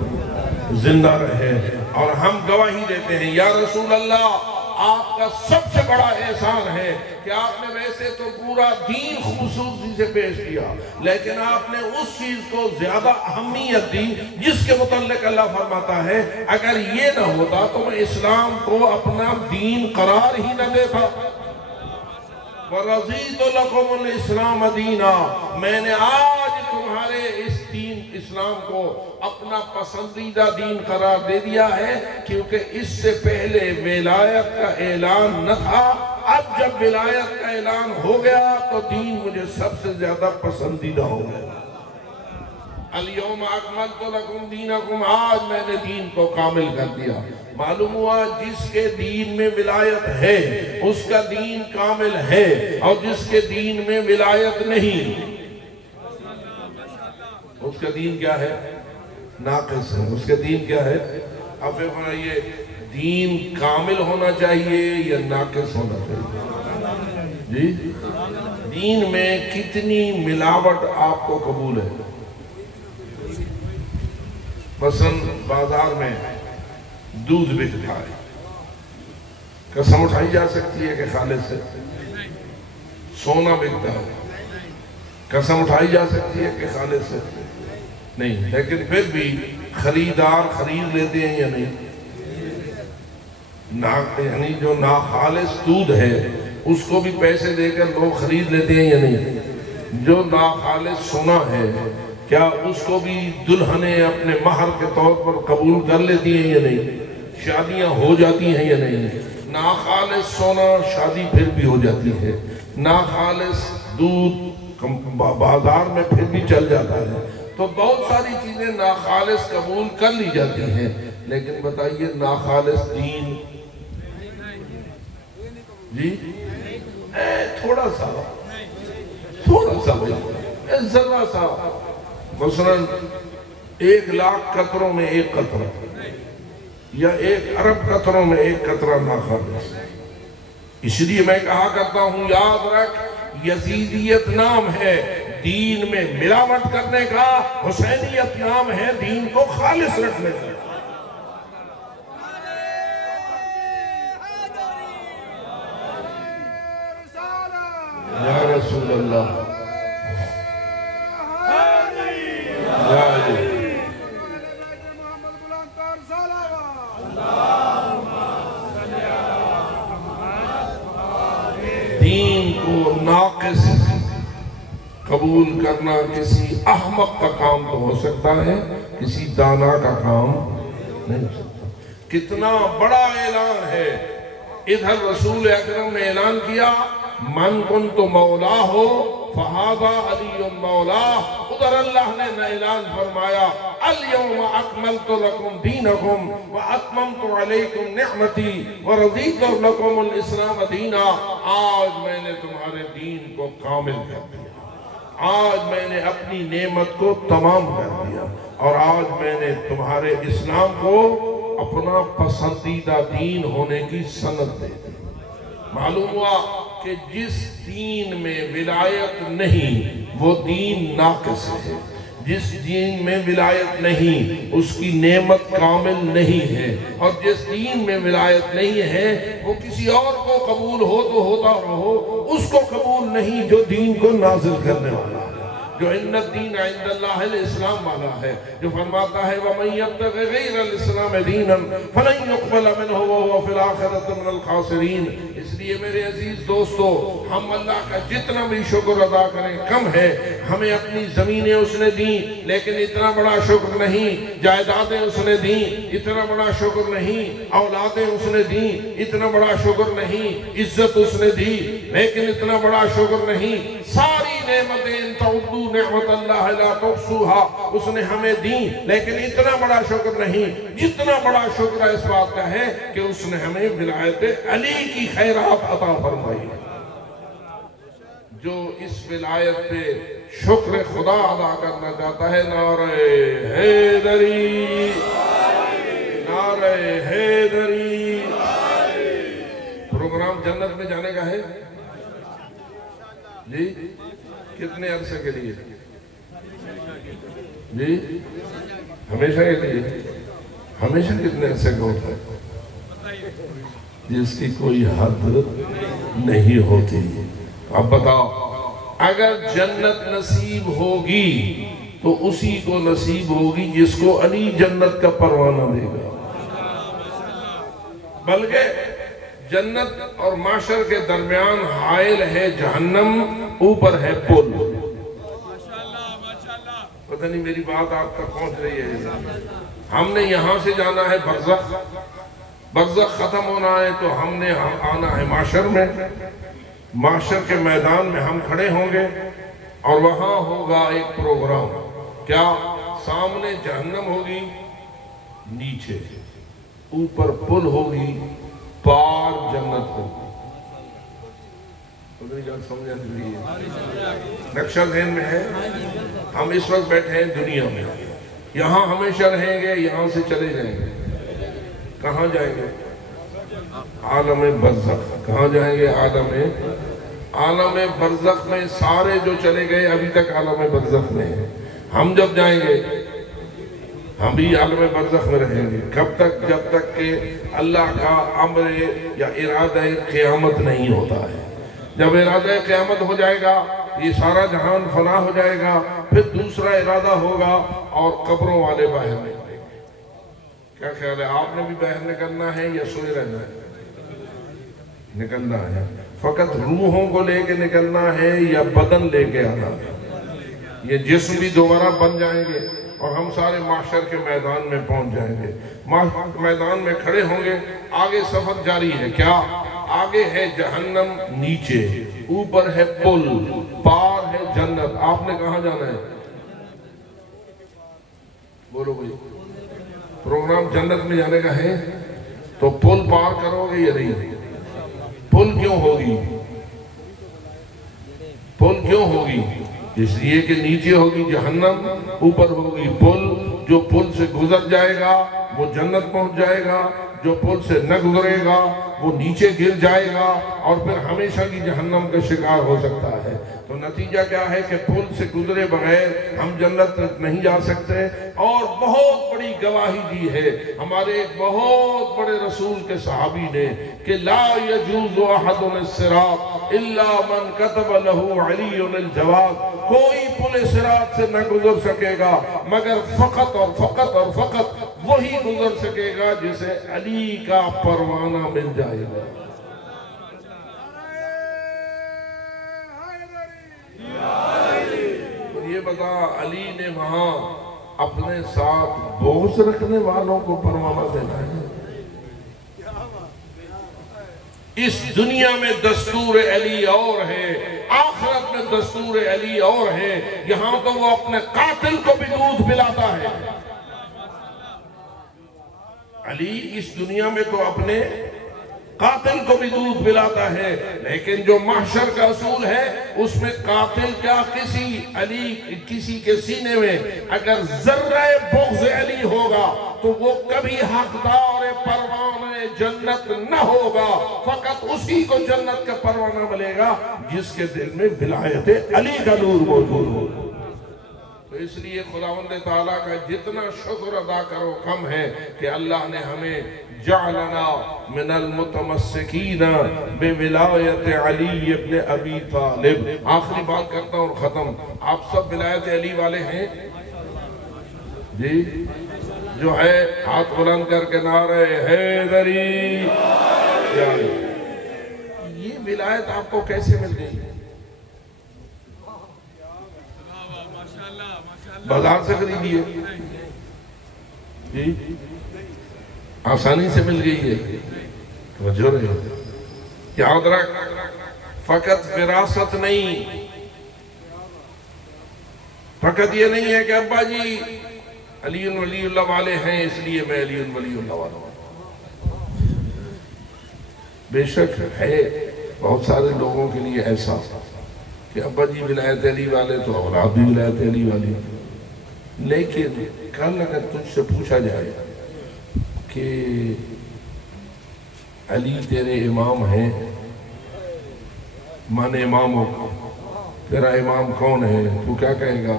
زندہ رہے۔ اور ہم گواہی دیتے ہیں، یا رسول اللہ، آپ کا سب سے بڑا احسان ہے کہ آپ نے ویسے تو پورا دین خصوصی سے پیش کیا، لیکن آپ نے اس چیز کو زیادہ اہمیت دی جس کے متعلق اللہ فرماتا ہے اگر یہ نہ ہوتا تو میں اسلام کو اپنا دین قرار ہی نہ دیتا۔ وَرَضِيتُ لَكُمُ الْإِسْلَامَ دِينًا، میں نے آج تمہارے اس دین اسلام کو اپنا پسندیدہ دین قرار دے دیا ہے، کیونکہ اس سے پہلے ولایت کا اعلان نہ تھا۔ اب جب ولایت کا اعلان ہو گیا تو دین مجھے سب سے زیادہ پسندیدہ ہو گیا۔ اليوم اکملت لکم دینکم، آج میں نے دین کو کامل کر دیا۔ معلوم ہوا جس کے دین میں ولایت ہے اس کا دین کامل ہے، اور جس کے دین میں ولایت نہیں اس کا دین کیا ہے؟ ناقص ہے، اس کا دین کیا ہے؟ اب یہ دین کامل ہونا چاہیے یا ناقص ہونا چاہیے؟ جی، دین میں کتنی ملاوٹ آپ کو قبول ہے؟ مثلا بازار میں دودھ بکتا ہے، قسم اٹھائی جا سکتی ہے کہ خالص ہے؟ سونا بکتا ہے، قسم اٹھائی جا سکتی ہے کہ خالص ہے؟ نہیں، لیکن پھر بھی خریدار خرید لیتے ہیں یا نہیں؟ یعنی جو ناخالص دودھ ہے اس کو بھی پیسے دے کر لوگ خرید لیتے ہیں یا نہیں؟ جو ناخالص سونا ہے کیا اس کو بھی دلہنیں اپنے مہر کے طور پر قبول کر لیتی ہیں یا نہیں؟ شادیاں ہو جاتی ہیں یا نہیں؟ ناخالص سونا شادی پھر بھی ہو جاتی ہے، ناخالص دودھ بازار میں پھر بھی چل جاتا ہے۔ تو بہت ساری چیزیں ناخالص قبول کر لی جاتی ہیں، لیکن بتائیے ناخالص دین؟ جی تھوڑا سا بھائی، ذرا سا، مثلا 1,00,000 قطروں میں ایک قطرہ یا 1 ارب قطروں میں ایک قطرہ ناخالص۔ اس لیے میں کہا کرتا ہوں، یاد رکھ، یزیدیت نام ہے دین میں ملاوٹ کرنے کا، حسینیت نام ہے دین کو خالص رکھنے کا۔ یا رسول اللہ، یا علی، دین کو ناقص قبول کرنا کسی احمق کا کام تو ہو سکتا ہے، کسی دانا کا کام نہیں ہو سکتا۔ کتنا بڑا اعلان ہے، ادھر رسول اکرم نے اعلان کیا من کنت مولا ہو فہذا علی مولا، ادھر اللہ نے اعلان فرمایا اليوم اکملت لکم دینکم واتممت علیکم نعمتی ورضیت لکم الاسلام دینا، آج میں نے تمہارے دین کو کامل کر دیا، آج میں نے اپنی نعمت کو تمام کر دیا، اور آج میں نے تمہارے اسلام کو اپنا پسندیدہ دین ہونے کی سند دے دی۔ معلوم ہوا کہ جس دین میں ولایت نہیں وہ دین ناقص ہے، جس دین میں ولایت نہیں اس کی نعمت کامل نہیں ہے، اور جس دین میں ولایت نہیں ہے وہ کسی اور کو قبول ہو تو ہوتا رہو، اس کو قبول نہیں جو دین کو نازل کرنے والا ہے، جو ان الدین عند اللہ الاسلام والا ہے، جو فرماتا ہے وَمَن يَبْتَغِ غَيْرَ الْإِسْلَامِ دِينًا فَلَن يُقْبَلَ مِنْهُ وَهُوَ فِي الْآخِرَةِ مِنَ الْخَاسِرِينَ۔ اس لیے میرے عزیز دوستو، ہم اللہ کا جتنا بھی شکر ادا کریں کم ہے۔ ہمیں اپنی زمینیں اس نے دیں لیکن اتنا بڑا شکر نہیں، جائیدادیں اس نے دیں اتنا بڑا شکر نہیں، اولادیں اس نے دیں اتنا بڑا شکر نہیں، عزت اس نے دی لیکن اتنا بڑا شکر نہیں، ساری نعمتیں ان تعدوا نعمت اللہ لا تحصوها اس نے ہمیں دیں لیکن اتنا بڑا شکر نہیں، جتنا بڑا شکر اس بات کا ہے کہ اس نے ہمیں ولایت علی کی خیرات عطا فرمائی۔ جو اس ولایت پہ شکر خدا ادا کرنا چاہتا ہے، نعرہ حیدری، نعرہ حیدری۔ پروگرام جنت میں جانے کا ہے جی؟ کتنے عرصے کے لیے جی؟ ہمیشہ کے لیے؟ ہمیشہ کتنے عرصے کا ہوتا ہے جس کی کوئی حد نہیں ہوتی؟ اب بتاؤ، اگر جنت نصیب ہوگی تو اسی کو نصیب ہوگی جس کو علی جنت کا پروانہ دے گا، بلکہ جنت اور معاشر کے درمیان حائل ہے جہنم، اوپر ہے پل۔ پتہ نہیں میری بات آپ تک پہنچ رہی ہے؟ ہم نے یہاں سے جانا ہے برزخ، برزخ ختم ہونا ہے تو ہم نے آنا ہے معاشر میں، معاشر کے میدان میں ہم کھڑے ہوں گے اور وہاں ہوگا ایک پروگرام۔ کیا؟ سامنے جہنم ہوگی، نیچے اوپر پل ہوگی، پار جنت ہوگی۔ سمجھا دیجیے، نقشہ ذہن میں ہے؟ ہم اس وقت بیٹھے ہیں دنیا میں، یہاں ہمیشہ رہیں گے، یہاں سے چلے جائیں گے، کہاں جائیں گے؟ عالم برزخ۔ کہاں جائیں گے؟ عالم برزخ میں سارے جو چلے گئے ابھی تک عالم برزخ میں ہیں، ہم جب جائیں گے ہم بھی عالم برزخ میں رہیں گے۔ کب تک؟ جب تک کہ اللہ کا امر یا ارادہ قیامت نہیں ہوتا ہے۔ جب ارادہ قیامت ہو جائے گا، یہ سارا جہان فنا ہو جائے گا، پھر دوسرا ارادہ ہوگا اور قبروں والے باہر نکلیں گے۔ کیا خیال ہے، آپ نے بھی باہر نکلنا ہے یا سوئے رہنا ہے؟ نکلنا ہے۔ فقط روحوں کو لے کے نکلنا ہے یا بدن لے کے آنا ہے؟ یہ جسم بھی دوبارہ بن جائیں گے اور ہم سارے معاشر کے میدان میں پہنچ جائیں گے، میدان میں کھڑے ہوں گے۔ آگے سفر جاری ہے۔ کیا؟ آگے ہے جہنم، نیچے اوپر ہے پل، پار ہے جنت۔ آپ نے کہاں جانا ہے؟ بولو بھائی، پروگرام جنت میں جانے کا ہے تو پل پار کرو گے یا نہیں؟ پل کیوں ہوگی؟ پل کیوں ہوگی؟ اس لیے کہ نیچے ہوگی جہنم، اوپر ہوگی پل۔ جو پل سے گزر جائے گا وہ جنت پہنچ جائے گا، جو پل سے نہ گزرے گا وہ نیچے گر جائے گا اور پھر ہمیشہ کی جہنم کا شکار ہو سکتا ہے۔ تو نتیجہ کیا ہے کہ پل سے گزرے بغیر ہم جنت نہیں جا سکتے۔ اور بہت بڑی گواہی دی ہے ہمارے ایک بہت بڑے رسول کے صحابی نے کہ لا یجوز احد الصراط الا من كتب له علی الجواد، کوئی پل صراط سے نہ گزر سکے گا مگر فقط اور فقط اور فقط وہی گزر سکے گا جسے علی کا پروانہ مل جائے گا۔ یہ بتا، علی نے وہاں اپنے ساتھ بغض رکھنے والوں کو پروانہ دینا ہے؟ اس دنیا میں دستور علی اور ہے، آخرت میں دستور علی اور ہے۔ یہاں تو وہ اپنے قاتل کو بھی دودھ پلاتا ہے۔ علی اس دنیا میں تو اپنے قاتل کو بھی دودھ پلاتا ہے، لیکن جو محشر کا اصول ہے اس میں قاتل کا کسی کے سینے میں اگر ذرہ بغض علی ہوگا تو وہ کبھی حقدار پروانہ جنت نہ ہوگا، فقط اسی کو جنت کا پروانہ ملے گا جس کے دل میں ولایت علی کا نور موجود ہو۔ تو اس لیے خداوند تعالیٰ کا جتنا شکر ادا کرو کم ہے کہ اللہ نے ہمیں جعلنا من المتمسکین بولایت علی ابن ابی طالب۔ آخری بات کرتا ہوں اور ختم، آپ سب ولایت علی والے ہیں جی؟ جو ہے ہاتھ بلند کر کے نعرہ حیدری، یہ ولایت آپ کو کیسے مل گئی؟ بازار سے خریدی ہے جی؟ آسانی سے مل گئی ہے؟ توجہ رہے، یاد رکھ، فقط وراثت نہیں، فقط یہ نہیں ہے کہ ابا جی علی ولی اللہ والے ہیں اس لیے میں علی ولی اللہ والا ہوں۔ بے شک ہے بہت سارے لوگوں کے لیے ایسا کہ ابا جی ولایت علی والے تو اولاد بھی ولایت علی والی، لیکن کل اگر تجھ سے پوچھا جائے کہ علی تیرے امام ہیں، من اماموں کا، تیرا امام کون ہے، تو کیا کہے گا؟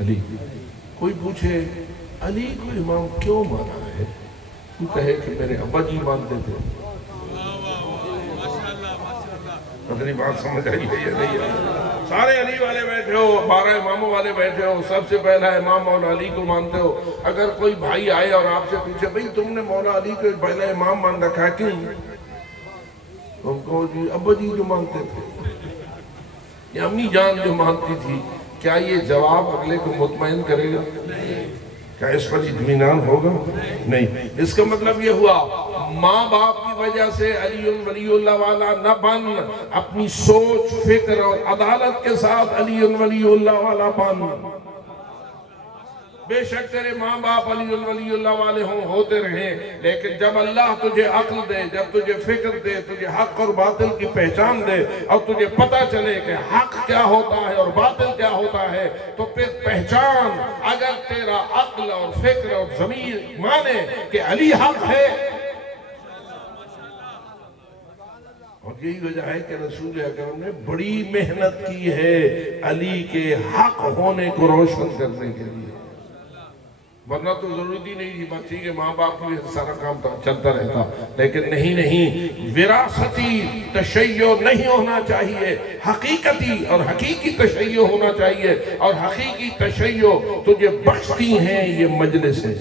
علی۔ کوئی پوچھے علی کو امام کیوں مانا ہے، تو کہے کہ میرے ابا جی مانتے تھے۔ پتہ نہیں بات سمجھ آئی ہے یا نہیں ہے؟ سارے علی والے بیٹھے ہو، 12 اماموں والے بیٹھے ہو، سب سے پہلا امام مولا علی کو مانتے ہو۔ اگر کوئی بھائی آئے اور آپ سے پوچھے بھئی تم نے مولا علی کو پہلا امام مان رکھا ہے کیوں؟ تم کو جی ابا جی جو مانتے تھے یا امی جان جو مانتی تھی۔ کیا یہ جواب اگلے کو مطمئن کرے گا؟ کیا اس پر اطمینان ہوگا؟ نہیں۔ اس کا مطلب یہ ہوا ماں باپ کی وجہ سے علی ولی اللہ والا نہ بن، اپنی سوچ، فکر اور عدالت کے ساتھ علی ولی اللہ والا بن۔ بے شک تیرے ماں باپ علی ولی اللہ والے ہوتے رہیں، لیکن جب اللہ تجھے عقل دے، جب تجھے فکر دے، تجھے حق اور باطل کی پہچان دے، اور تجھے پتہ چلے کہ حق کیا ہوتا ہے اور باطل کیا ہوتا ہے، تو پھر پہچان، اگر تیرا عقل اور فکر اور ضمیر مانے کہ علی حق ہے، اور یہی وجہ ہے کہ رسول اکرم نے بڑی محنت کی ہے علی کے حق ہونے کو روشن کرنے کے لیے، ورنہ تو ضرورت ہی نہیں تھی، بچی کے ماں باپ کی سارا کام چلتا رہتا۔ لیکن نہیں، وراثتی تشیع نہیں ہونا چاہیے، حقیقتی اور حقیقی تشیع ہونا چاہیے، اور حقیقی تشیع تجھے بخشتی ہیں یہ مجلسیں۔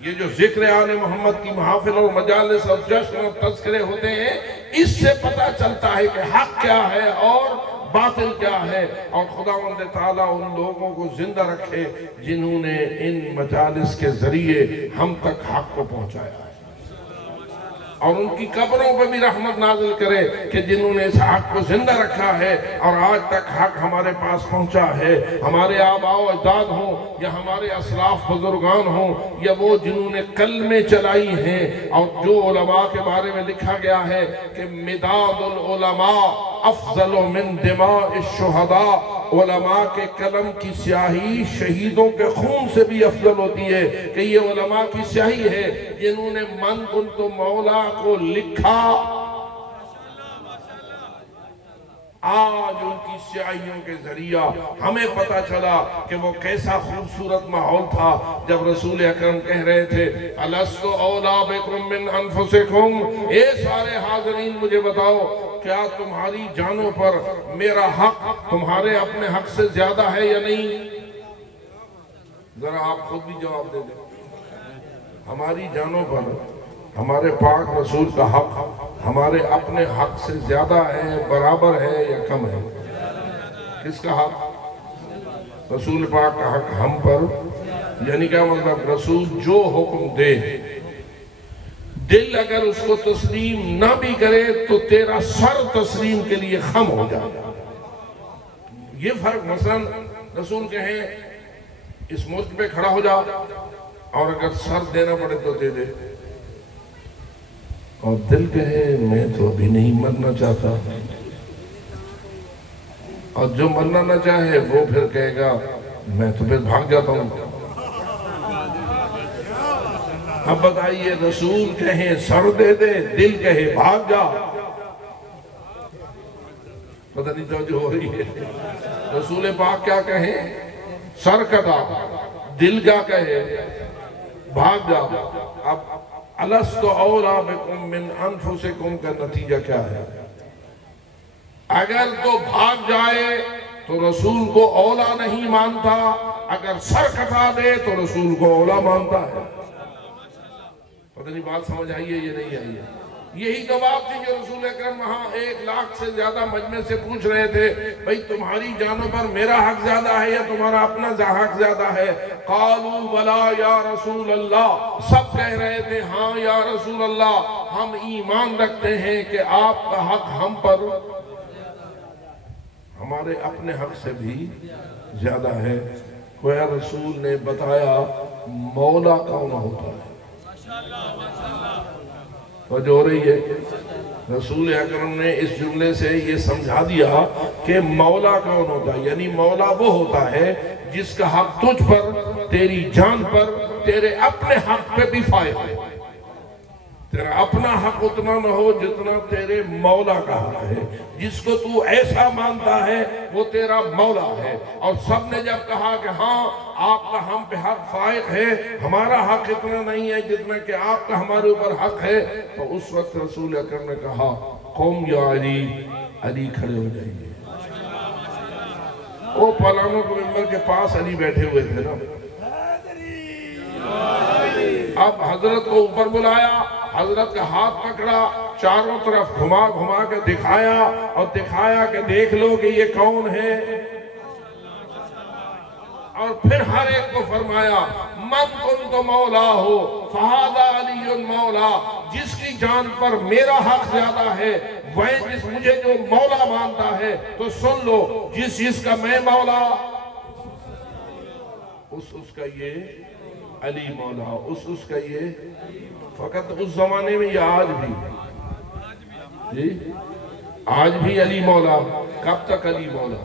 یہ جو ذکر آل محمد کی محافل اور مجالس اور جشن اور تذکرے ہوتے ہیں، اس سے پتہ چلتا ہے کہ حق کیا ہے اور باطل کیا ہے، اور خداوند تعالیٰ ان لوگوں کو زندہ رکھے جنہوں نے ان مجالس کے ذریعے ہم تک حق کو پہنچایا ہے، اور ان کی قبروں پہ بھی رحمت نازل کرے کہ جنہوں نے اس حق کو زندہ رکھا ہے اور آج تک حق ہمارے پاس پہنچا ہے، ہمارے آباء و اجداد ہوں یا ہمارے اسلاف بزرگان ہوں یا وہ جنہوں نے کلمے چلائی ہیں، اور جو علماء کے بارے میں لکھا گیا ہے کہ مداد العلماء افضل من دماء الشہداء، علماء کے قلم کی سیاہی شہیدوں کے خون سے بھی افضل ہوتی ہے، کہ یہ علماء کی سیاہی ہے جنہوں نے من کنت مولا کو لکھا، آج ان کی سیاہیوں کے ذریعہ ہمیں پتہ چلا کہ وہ کیسا خوبصورت ماحول تھا جب رسول اکرم کہہ رہے تھے الست اولا بکم من انفسکم، اے سارے حاضرین مجھے بتاؤ کیا تمہاری جانوں پر میرا حق تمہارے اپنے حق سے زیادہ ہے یا نہیں؟ ذرا آپ خود بھی جواب دے دیں، ہماری جانوں پر ہمارے پاک رسول کا حق ہمارے اپنے حق سے زیادہ ہے، برابر ہے یا کم ہے؟ کس کا حق؟ رسول پاک کا حق ہم پر، یعنی کیا مطلب؟ رسول جو حکم دے، دل اگر اس کو تسلیم نہ بھی کرے تو تیرا سر تسلیم کے لیے خم ہو جائے۔ یہ فرق، مثلا رسول کہیں اس ملک پہ کھڑا ہو جاؤ، اور اگر سر دینا پڑے تو دے دے، اور دل کہے میں تو ابھی نہیں مرنا چاہتا، اور جو مرنا نہ چاہے وہ پھر کہے گا میں تو پھر بھاگ جاتا ہوں۔ اب بتائیے، رسول کہیں سر دے دے، دل کہے بھاگ جا، پتہ نہیں توجہ ہو رہی ہے؟ رسول پاک کیا کہیں؟ سر کٹا، دل کیا کہے؟ بھاگ جا۔ اب الست اولیٰ بکم من انفسکم کا نتیجہ کیا ہے؟ اگر تو بھاگ جائے تو رسول کو اولیٰ نہیں مانتا، اگر سر کٹا دے تو رسول کو اولیٰ مانتا ہے۔ پتہ نہیں بات سمجھ آئیے یا نہیں آئیے؟ یہی تو بات تھی جو رسول اکرم وہاں 1,00,000 سے زیادہ مجمع سے پوچھ رہے تھے، بھئی تمہاری جانوں پر میرا حق زیادہ ہے یا تمہارا اپنا حق زیادہ ہے؟ قالوا بلا یا رسول اللہ، سب کہہ رہے تھے ہاں یا رسول اللہ، ہم ایمان رکھتے ہیں کہ آپ کا حق ہم پر ہمارے اپنے حق سے بھی زیادہ ہے۔ گویا رسول نے بتایا مولا کون ہوتا ہے۔ توجہ ہو رہی ہے؟ رسول اکرم نے اس جملے سے یہ سمجھا دیا کہ مولا کون ہوتا ہے، یعنی مولا وہ ہوتا ہے جس کا حق تجھ پر، تیری جان پر، تیرے اپنے حق پہ بھی فائد ہے۔ تیرا اپنا حق اتنا نہ ہو جتنا تیرے مولا کا حق ہے، جس کو تو ایسا مانتا ہے وہ تیرا مولا ہے۔ اور سب نے جب کہا کہ ہاں آپ کا ہم پہ حق فائق ہے، ہمارا حق اتنا نہیں ہے جتنا کہ آپ کا ہمارے اوپر حق ہے، تو اس وقت رسول اکرم نے کہا قوم یا علی، علی کھڑے ہو جائیے۔ وہ پلانوں کے ممبر کے پاس علی بیٹھے ہوئے تھے نا، اب حضرت کو اوپر بلایا، حضرت کا ہاتھ پکڑا، چاروں طرف گھما گھما کے دکھایا اور دکھایا کہ دیکھ لو کہ یہ کون ہے، اور پھر ہر ایک کو فرمایا من کنت مولا ہو فہذا علی مولا، جس کی جان پر میرا حق زیادہ ہے وہ جس مجھے جو مولا مانتا ہے تو سن لو، جس کا میں مولا اس کا یہ علی مولا، اس کا یہ، فقط اس زمانے میں یا آج بھی، جی آج بھی علی مولا۔ کب تک علی مولا؟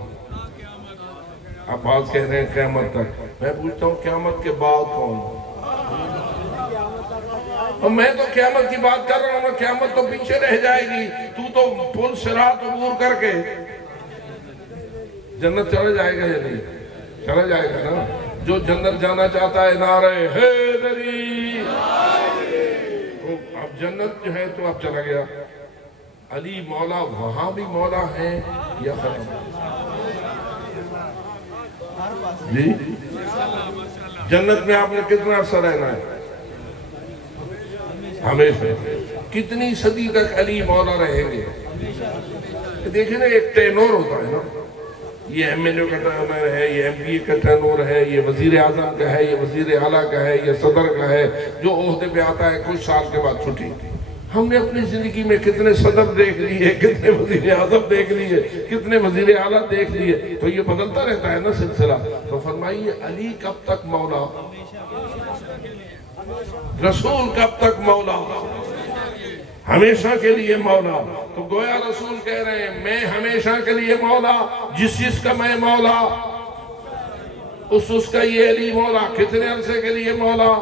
آپ بات کہہ رہے ہیں قیامت تک، میں پوچھتا ہوں قیامت کے بعد کون؟ اور میں تو قیامت کی بات کر رہا ہوں، قیامت تو پیچھے رہ جائے گی، تو پل صراط عبور کر کے جنت چلا جائے گا یا نہیں؟ چلا جائے گا نا۔ جو جنت جانا چاہتا ہے نعرہ حیدری، اب جنت جو ہے تو اب چلا گیا۔ علی مولا وہاں بھی مولا ہے یا ختم؟ جی جنت میں آپ نے کتنا عرصہ رہنا ہے؟ ہمیشہ۔ کتنی صدی تک علی مولا رہیں گے؟ دیکھیں نا، ایک ٹینور ہوتا ہے نا، یہ ایم این اے کا ٹینور ہے، یہ ایم پی اے کا ٹینور ہے، یہ وزیر اعظم کا ہے، یہ وزیر اعلیٰ کا ہے، یہ صدر کا ہے، جو عہدے پہ آتا ہے کچھ سال کے بعد چھٹی۔ ہم نے اپنی زندگی میں کتنے صدر دیکھ لیے، کتنے وزیر اعظم دیکھ لیے، کتنے وزیر اعلیٰ دیکھ لیے، تو یہ بدلتا رہتا ہے نا سلسلہ۔ تو فرمائیے علی کب تک مولا؟ رسول کب تک مولا؟ ہمیشہ کے لیے مولا۔ تو گویا رسول کہہ رہے ہیں میں ہمیشہ کے لیے مولا، جس کا میں مولا اس کا یہ علی مولا۔ کتنے عرصے کے لیے مولا؟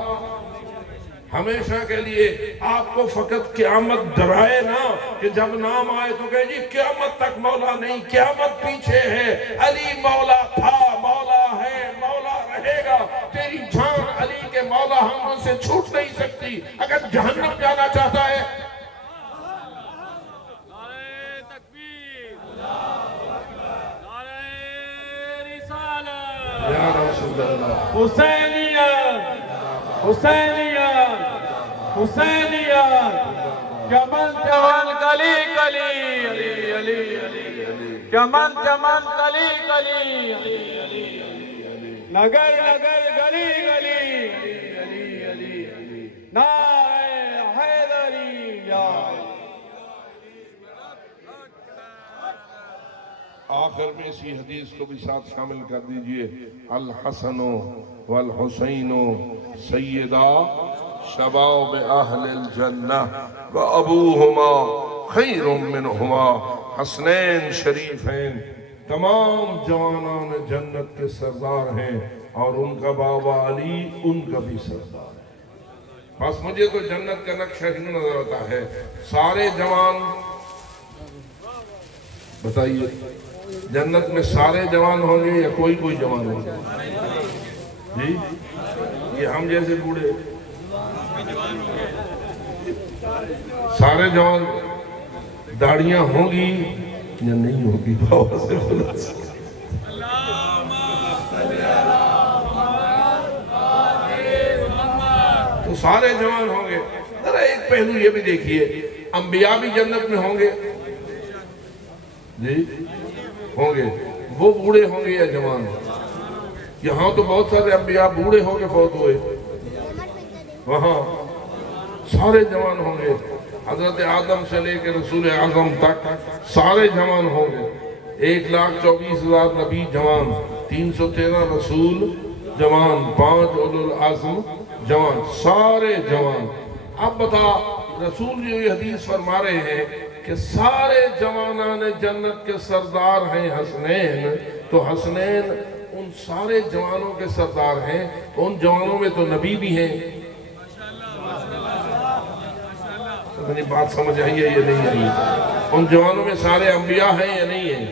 ہمیشہ کے لیے۔ آپ کو فقط قیامت ڈرائے نا کہ جب نام آئے تو کہے جی قیامت تک مولا نہیں، قیامت پیچھے ہے۔ علی مولا تھا، مولا ہے، مولا رہے گا۔ تیری جان علی کے مولا ہم سے چھوٹ نہیں سکتی۔ اگر جہنم جانا چاہتا ہے یا رسول اللہ، حسینیت حسینیت حسینیت، چمن چمن کلی کلی علی علی علی، چمن چمن کلی کلی علی علی، نگر نگر گلی گلی علی علی علی، نعرہ حیدری یا آخر میں اسی حدیث کو بھی ساتھ شامل کر دیجئے، الحسن والحسین سیدہ شباب اہل الجنہ وابوہما خیر منہما، حسنین شریفین تمام جوانان جنت کے سردار ہیں، اور ان کا بابا علی ان کا بھی سردار ہے۔ بس مجھے تو جنت کا نقشہ ہی نظر آتا ہے، سارے جوان، بتائیے جنت میں سارے جوان ہوں گے یا کوئی کوئی جوان ہوں گے؟ جی یہ ہم جیسے بوڑھے سارے جوان، داڑیاں ہوں گی یا نہیں ہوگی؟ بابا سے بولا تو سارے جوان ہوں گے۔ ذرا ایک پہلو یہ بھی دیکھیے، انبیاء بھی جنت میں ہوں گے؟ جی ہوں گے، وہ بوڑھے ہوں گے یا جوان؟ یہاں تو بہت سارے انبیاء بوڑھے ہو کے فوت ہوئے، وہاں سارے جوان ہوں گے، حضرت آدم سے لے کے رسول اعظم تک سارے جوان ہوں گے۔ 1,24,000 نبی جوان، 313 رسول جوان، 5 اولو العزم جوان، سارے جوان۔ اب بتا، رسول یہ حدیث فرما رہے ہیں کہ سارے جوانان جنت کے سردار ہیں حسنین، تو حسنین ان سارے جوانوں کے سردار ہیں، تو ان جوانوں میں تو نبی بھی ہیں۔ میری بات سمجھ آئی ہے یا نہیں آئی؟ ان جوانوں میں سارے انبیاء ہیں یا نہیں ہیں؟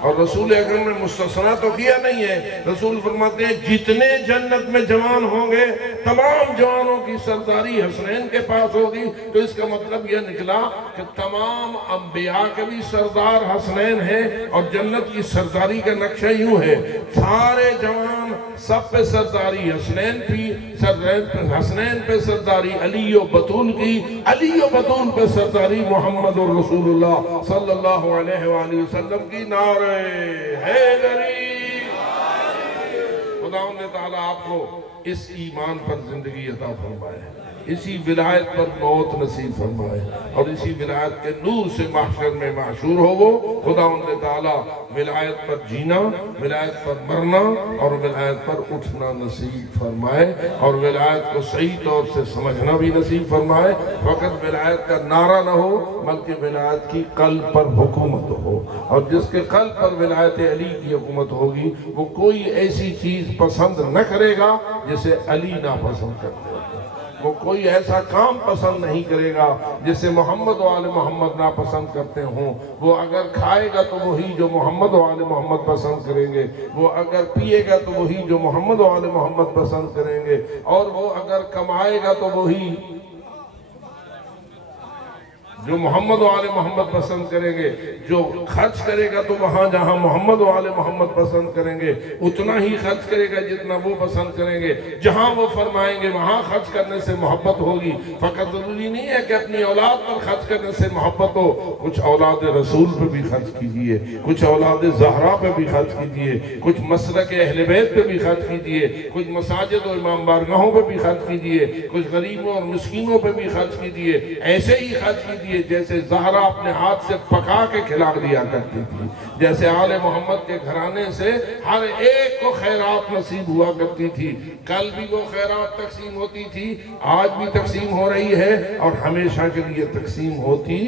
اور رسول اکرم نے مستثنا تو کیا نہیں ہے، رسول فرماتے ہیں جتنے جنت میں جوان ہوں گے تمام جوانوں کی سرداری حسنین کے پاس ہوگی۔ تو اس کا مطلب یہ نکلا کہ تمام انبیاء کے بھی سردار حسنین ہیں، اور جنت کی سرداری کا نقشہ یوں ہے، سارے جوان سب پہ سرداری حسنین پہ سرداری علی و بطول کی، علی و بطول پہ سرداری محمد رسول اللہ صلی اللہ علیہ وآلہ وسلم کی۔ نعرہ حیدری! خداوند تعالیٰ آپ کو اس ایمان پر زندگی عطا فرمائے، اسی ولایت پر موت نصیب فرمائے، اور اسی ولایت کے نور سے محشر میں معشور ہو وہ۔ خداوند تعالیٰ ولایت پر جینا، ولایت پر مرنا اور ولایت پر اٹھنا نصیب فرمائے، اور ولایت کو صحیح طور سے سمجھنا بھی نصیب فرمائے۔ فقط ولایت کا نعرہ نہ ہو بلکہ ولایت کی قلب پر حکومت ہو، اور جس کے قلب پر ولایت علی کی حکومت ہوگی وہ کوئی ایسی چیز پسند نہ کرے گا جسے علی ناپسند کرتے ہیں، وہ کوئی ایسا کام پسند نہیں کرے گا جسے محمد و آل محمد ناپسند کرتے ہوں۔ وہ اگر کھائے گا تو وہی جو محمد و آل محمد پسند کریں گے، وہ اگر پیے گا تو وہی جو محمد و آل محمد پسند کریں گے، اور وہ اگر کمائے گا تو وہی جو محمد و آل محمد پسند کریں گے۔ جو خرچ کرے گا تو وہاں جہاں محمد و آل محمد پسند کریں گے اتنا ہی خرچ کرے گا جتنا وہ پسند کریں گے۔ جہاں وہ فرمائیں گے وہاں خرچ کرنے سے محبت ہوگی۔ فقط ضروری نہیں ہے کہ اپنی اولاد پر خرچ کرنے سے محبت ہو، کچھ اولاد رسول پہ بھی خرچ کیجئے، کچھ اولاد زہرا پہ بھی خرچ کیجئے، کچھ مسلک اہل بیت پہ بھی خرچ کیجئے، کچھ مساجد و امام بارگاہوں پہ بھی خرچ کیجئے، کچھ غریبوں اور مسکینوں پہ بھی خرچ کیجئے۔ ایسے ہی خرچ کیجئے جیسے زہرا اپنے ہاتھ سے پکا کے کھلا دیا کرتی تھی، جیسے آل محمد کے گھرانے سے ہر ایک کو خیرات نصیب ہوا کرتی تھی۔ کل بھی وہ خیرات تقسیم ہوتی تھی، آج بھی تقسیم ہو رہی ہے، اور ہمیشہ کے لیے تقسیم ہوتی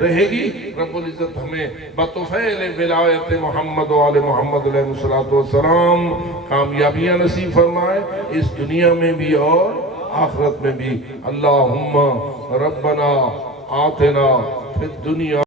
رہے گی۔ رب العزت ہمیں بطفیل ولایت محمد و آل محمد علیہ السلام کامیابیاں نصیب فرمائے، اس دنیا میں بھی اور آخرت میں بھی۔ اللہم ربنا آتنا فی الدنیا